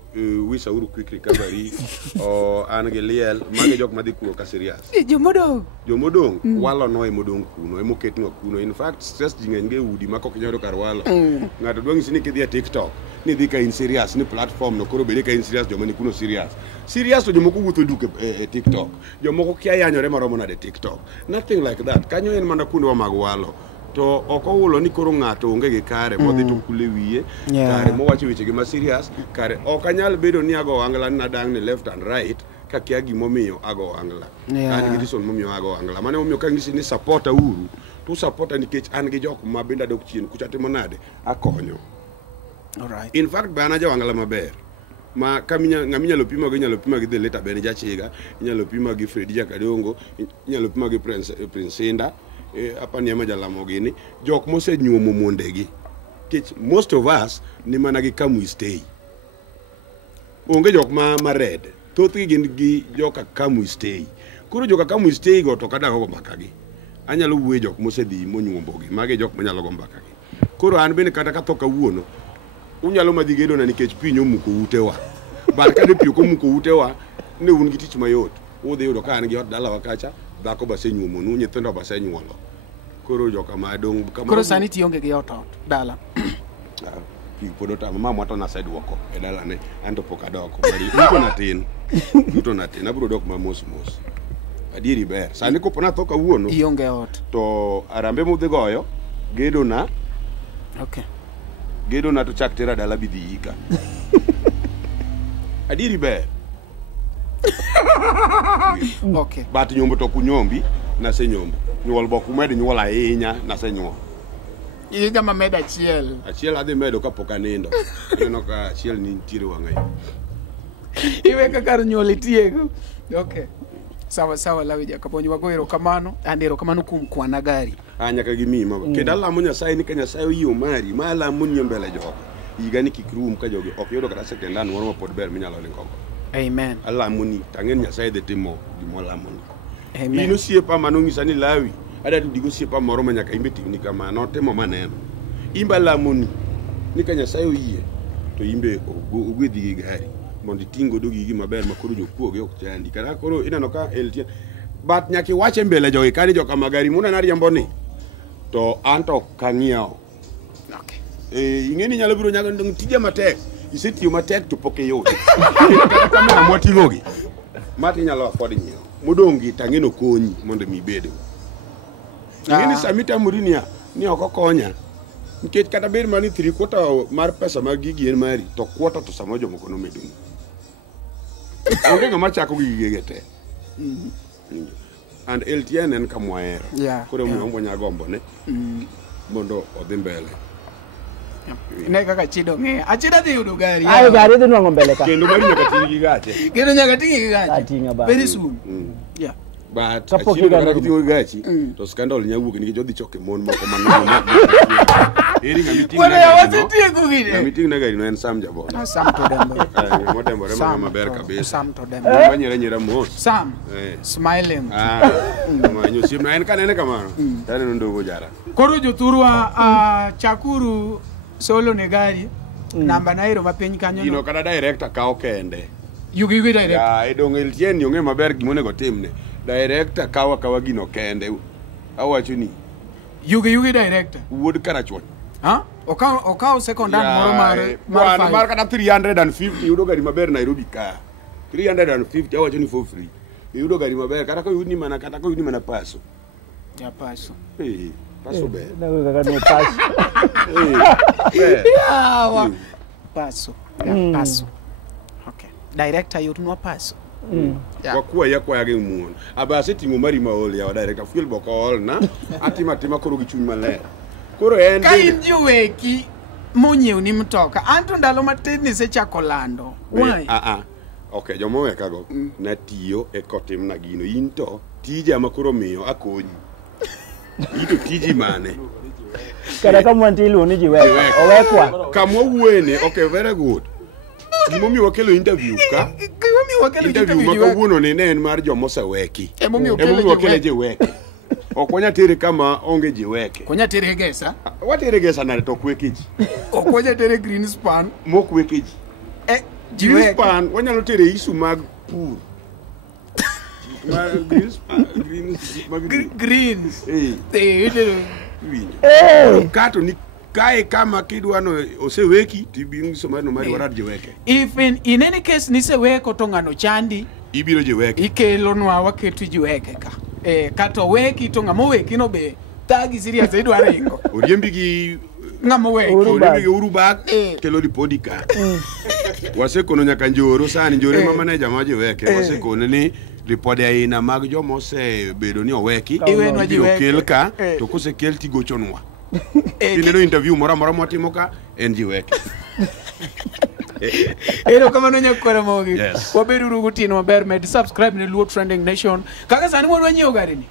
wish auru quick recovery o an gi liel mage jok madhi kuno ka serious jomodong walo no emodong kuno emoketnwa kuno in fact stress ji ng'eny ge udi ma kok nyoro kar walo ng'ato dwa ng'isi ni kidhi a TikTok ni dhi ka in serious ni platform no koro bede ka in serious joma ni kuno serious to jomoko wuotho duke e TikTok jomoko kia yanyore maromo nade TikTok nothing like that kanyo en mana kuno mag walo to okowulo ni koro ng'ato onge gi kare modhi to kule wiye kare mowacho weche gi ma serious kare ok anyal bedo ni ago angla na dang ni left and right ka kia gimomiyo ago angla an gi reason momiyo ago angla mane momiyo ka ngisi ni support uru to support nikech an gi jok ma benda dok chien kucha timo nade akonyo. Alright. In fact bana jo angla maber ma kaminya ngaminya pima gi the later ben jachiga inyalo pima gi Fred Jakadongo inyalo pima gi Prince Inda apa ni ama jalamo gini jok mose nyuomo mondegi kich most of us ni mana gi kamu stay onge jok ma red thoth gi joka kamu stay kuro joka kamu stay go to kada go mbaka gi anyalo wuwe jok mose dhi monyuombogi mage jok manyalo go mbaka gi kuro an bene kata ka thoka wuono unyalo madhi gedo na nikech piny omuko utewa bar ka de pio komuko utewa ne un gi tich mayot udhi yudo ka an gi ot dala wakacha dhako base nyuomo nu nyithindo base nyuolo koro joka madong koro sani tionge gi ot dala podo ta mama to na side woko e dala ne anto poka doko bari uto natin abro dok ma mos adieri ber sani ko pona to kawuono ionge ot to arambe mudhi goyo gedo na gedo na to chak tera dala bidhi ika adieri ber bat nyombo to kunyombi na se nyombo nyuol boku med nyuol ahinya na se nyuol iga ma med achiel adhi medo kapok anindo neno ka achiel ni ntiere wang'ayo iwe ka kar nyuol itieko sawa Lawi Jakabonyo wago erokamano and erokamano kuom kwana gari nyaka gi mima kendo alamo Nyasaye ni ka Nyasaye oyiyo mari ma alamo ni mbele jogo higa ni kikrum ka jogi ok yudo kata sekendan moro ma pod ber minyalo lingo. Amen. Alamo ni tangen Nyasaye de timo gimo alamo ni. Amen. Ino siepa manongisa ni Lawi ada tu digo siepa moro ma nyaka imbe tini kamano temo maneno imba alamo ni ka Nyasaye oyiye to imbe ogwedhi gi gari mondo tingo dogi gi maber makoro jokuoge ok chandi kara koro ineno ka LTN bat nyaki wache mbele jogi kani joka magari muna na riambo ni to anto kangiao ingeni nyalo biro nyago ndong tije matek isetiyo matek to poke yodi kata kamera motingogi mati nyalo afford nyiewo modongi tangeno konyi mondo mi bedo ingeni samita murinia ni okokonya nikech kata ber mani 3/4 mar pesa mag gigi en mari to kwota to samo jomoko no meduni onge ngama chako gigi gete and LTN en kamwaero koro mwe nyagombo ne mondo odhi mbele ne kaka chido nge achida dhi yudo gari ayo gari dhi nwang'o mbele ka kendo mari nyaka tingi gache kendo nyaka tingi gache very soon but achiro kata kitingo gachi to scandal nyawuok nikech odhi choke mon moko mang'eny eri ngamiting ngamiting na gari no en Sam Jabona Sam to dembo modembo rema maber kabisa Sam to dembo banyere nyira mos Sam smiling manyo sim na en kanene kamano tane no ndogo jara koro jothurwa chakuru solo ne gari namba nairo mapiny kanyo no kada director kao kende yugi director edong LTN yonge maber gimonego timne director kawa gino kende awacho ni yugi director wuod karachwon okaw second hand moro mar kata 350 yudo gari maber Nairobi ka 350 awacho ni for free yudo gari maber kata ko yudni mana paso paso paso be na kaka no paso paso paso okay director yotnwa paso kwa ge muon aba setingo mari maol ya director fuel bokol na atima koro gi chuny maler koro en ka injuweki monyeu ni mtoka anto ndalo matin ni sechako lando why okay jomo weka go na tiyo e kotim na gino into tije makoro miyo akonyi ito tiji mane kada kama ntilu ni jiweka owekwa kama wuene okay very good gimomi wakelo interview ka interview makawuono ni en mar jomoseweki emomi wakelo je weki Okonya tere kama onge jiweke. Konya tere gesa. Watere gesa na to kwekeji. Okonya tere Greenspan. Mo kwekeji. Jiweke. Greenspan wanyalo tere isu mag pur. Greens. Kato ni kae kama kidwano oseweki tibing somano mari warad jiweke. If in any case nise weko to ngano chandi ibiro jiweke. Ikelo nwa waketu jiweke ka. Kato weki to ngamo weki no be tagi serious idwaro iko. Oriembi gi ngamo weki. Oriembi gi urubag kelo ripodi ka. Wase kono nyaka njoro sani njore mama na jama jiweke wase kono ni ripode aina mag jomo se bedo ni oweki ibiro kel ka to kose kel ti gochonwa. Ineno interview mora motimo ka en jiweke. Ero kama nonya kwara mogi. Wabedu rugutino maber med subscribe ne Luo Trending Nation. Kaka sani wadwa nyiewo gari ni.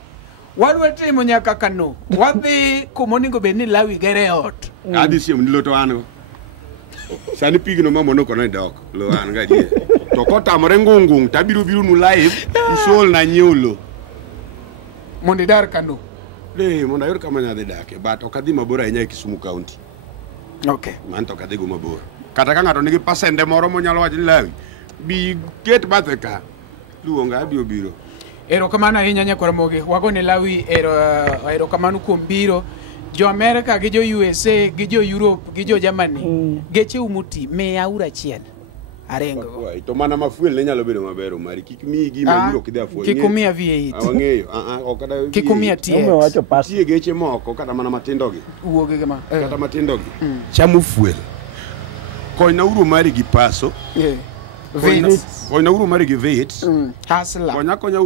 Wadwa timo nyaka kano. Wadhi kumoningo bedni Lawi gere ot. Adi siem ni loto ango. Sani pigno mamono kono dok. Lo an ga die. To kota more ngungung tabiru nu live usol na nyeulo. Mondi dar kano. Monda yor kama nyade dake. But okadhi mabora inya Kisumu County. Okay. Man to kadhi go mabor. Kata ka ngato nigi pasende moro monyalo wacho Lawi bi ket bathe ka luonga abiro biro. Ero kamano ahinya nyakwara mogi wagone Lawi ero kamano kuom biro jo America gi jo USA gi jo Europe gi jo Germany geche umuti 100 arengo to mana mafuel ne nyalo bedo maber mari kik mi gi mabiro kidhi afuel kikumia V8 awangeyo okada kikumia TX tie geche moko kata mana matindo gi uoge kama kata matindo gi chamu fuel koina uru mari gi paso koina uru mari gi V8 hasla konya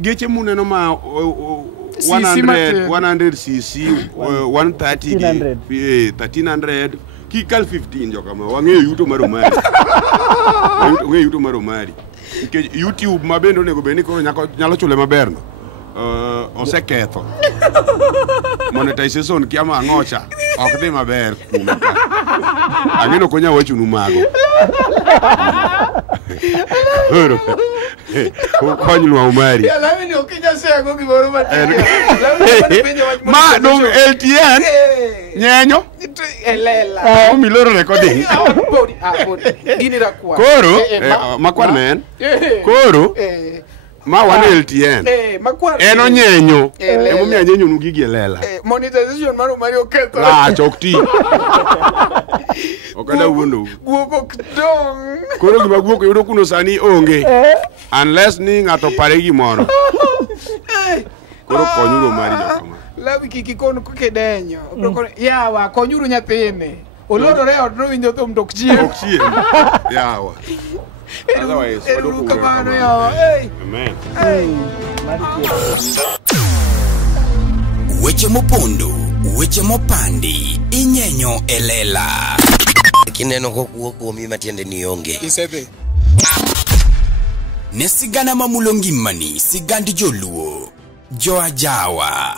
geche muneno ma 100 cc 130 1300 kikal 15 joka ma wangeyo yuto maro mari wangeyo yuto maro mari ke YouTube mabendo nego beni koro nyalo chule maber no oseketho monetization kiama ngocha ok dhi maber kuma angeno konya wachunu mago oro konyo umari Lawi ni okija sego gimoro matin ma dong LTN nyenyo elela miloro recording gini rakwa koro makwar men koro ma wan LTN eno nyenyo emo mi nyenyo nu gigi elela monetization maro Mario ketho chokti okada wuono guoko dong koro gima guoko yudo kuno sani onge unless ni ngato pare gimoro koro konyuro mari jakama Lawi kiki kono kokedenyo yawa konyuro nyathine olodore od no winjo thum dok chien yawa otherwise ero kamano yawa amen weche mopondo weche mopandi inyenyo elela kineno kokuo kuomi matiende ni onge isebe ne sigana mamulo ngimani sigand joluo jo ajawa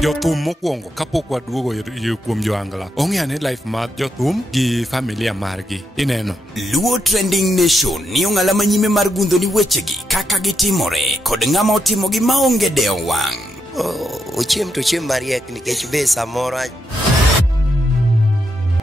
jothum mokwongo kapok waduogo kuom joangla ong'eane life mar jothum gi familia margi ineno Luo Trending Nation ni ong'ala manyime mar gundho ni wechegi kaka gitimore kod ng'ama otimogi maonge deo wang' ochiem to chiem mariek nikech be samoro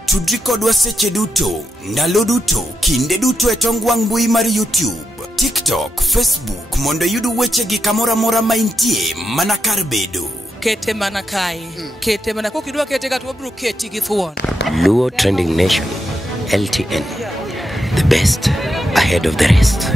tudri kodwa seche duto ndalo duto kinde duto e tong wang' mbui mar YouTube TikTok Facebook mondo yud wechegi kamora mora ma intie mana kar bedo kete mana kae kete mana kokidwa kete ka to wabro keti gi thuon Luo Trending Nation LTN, the best ahead of the rest.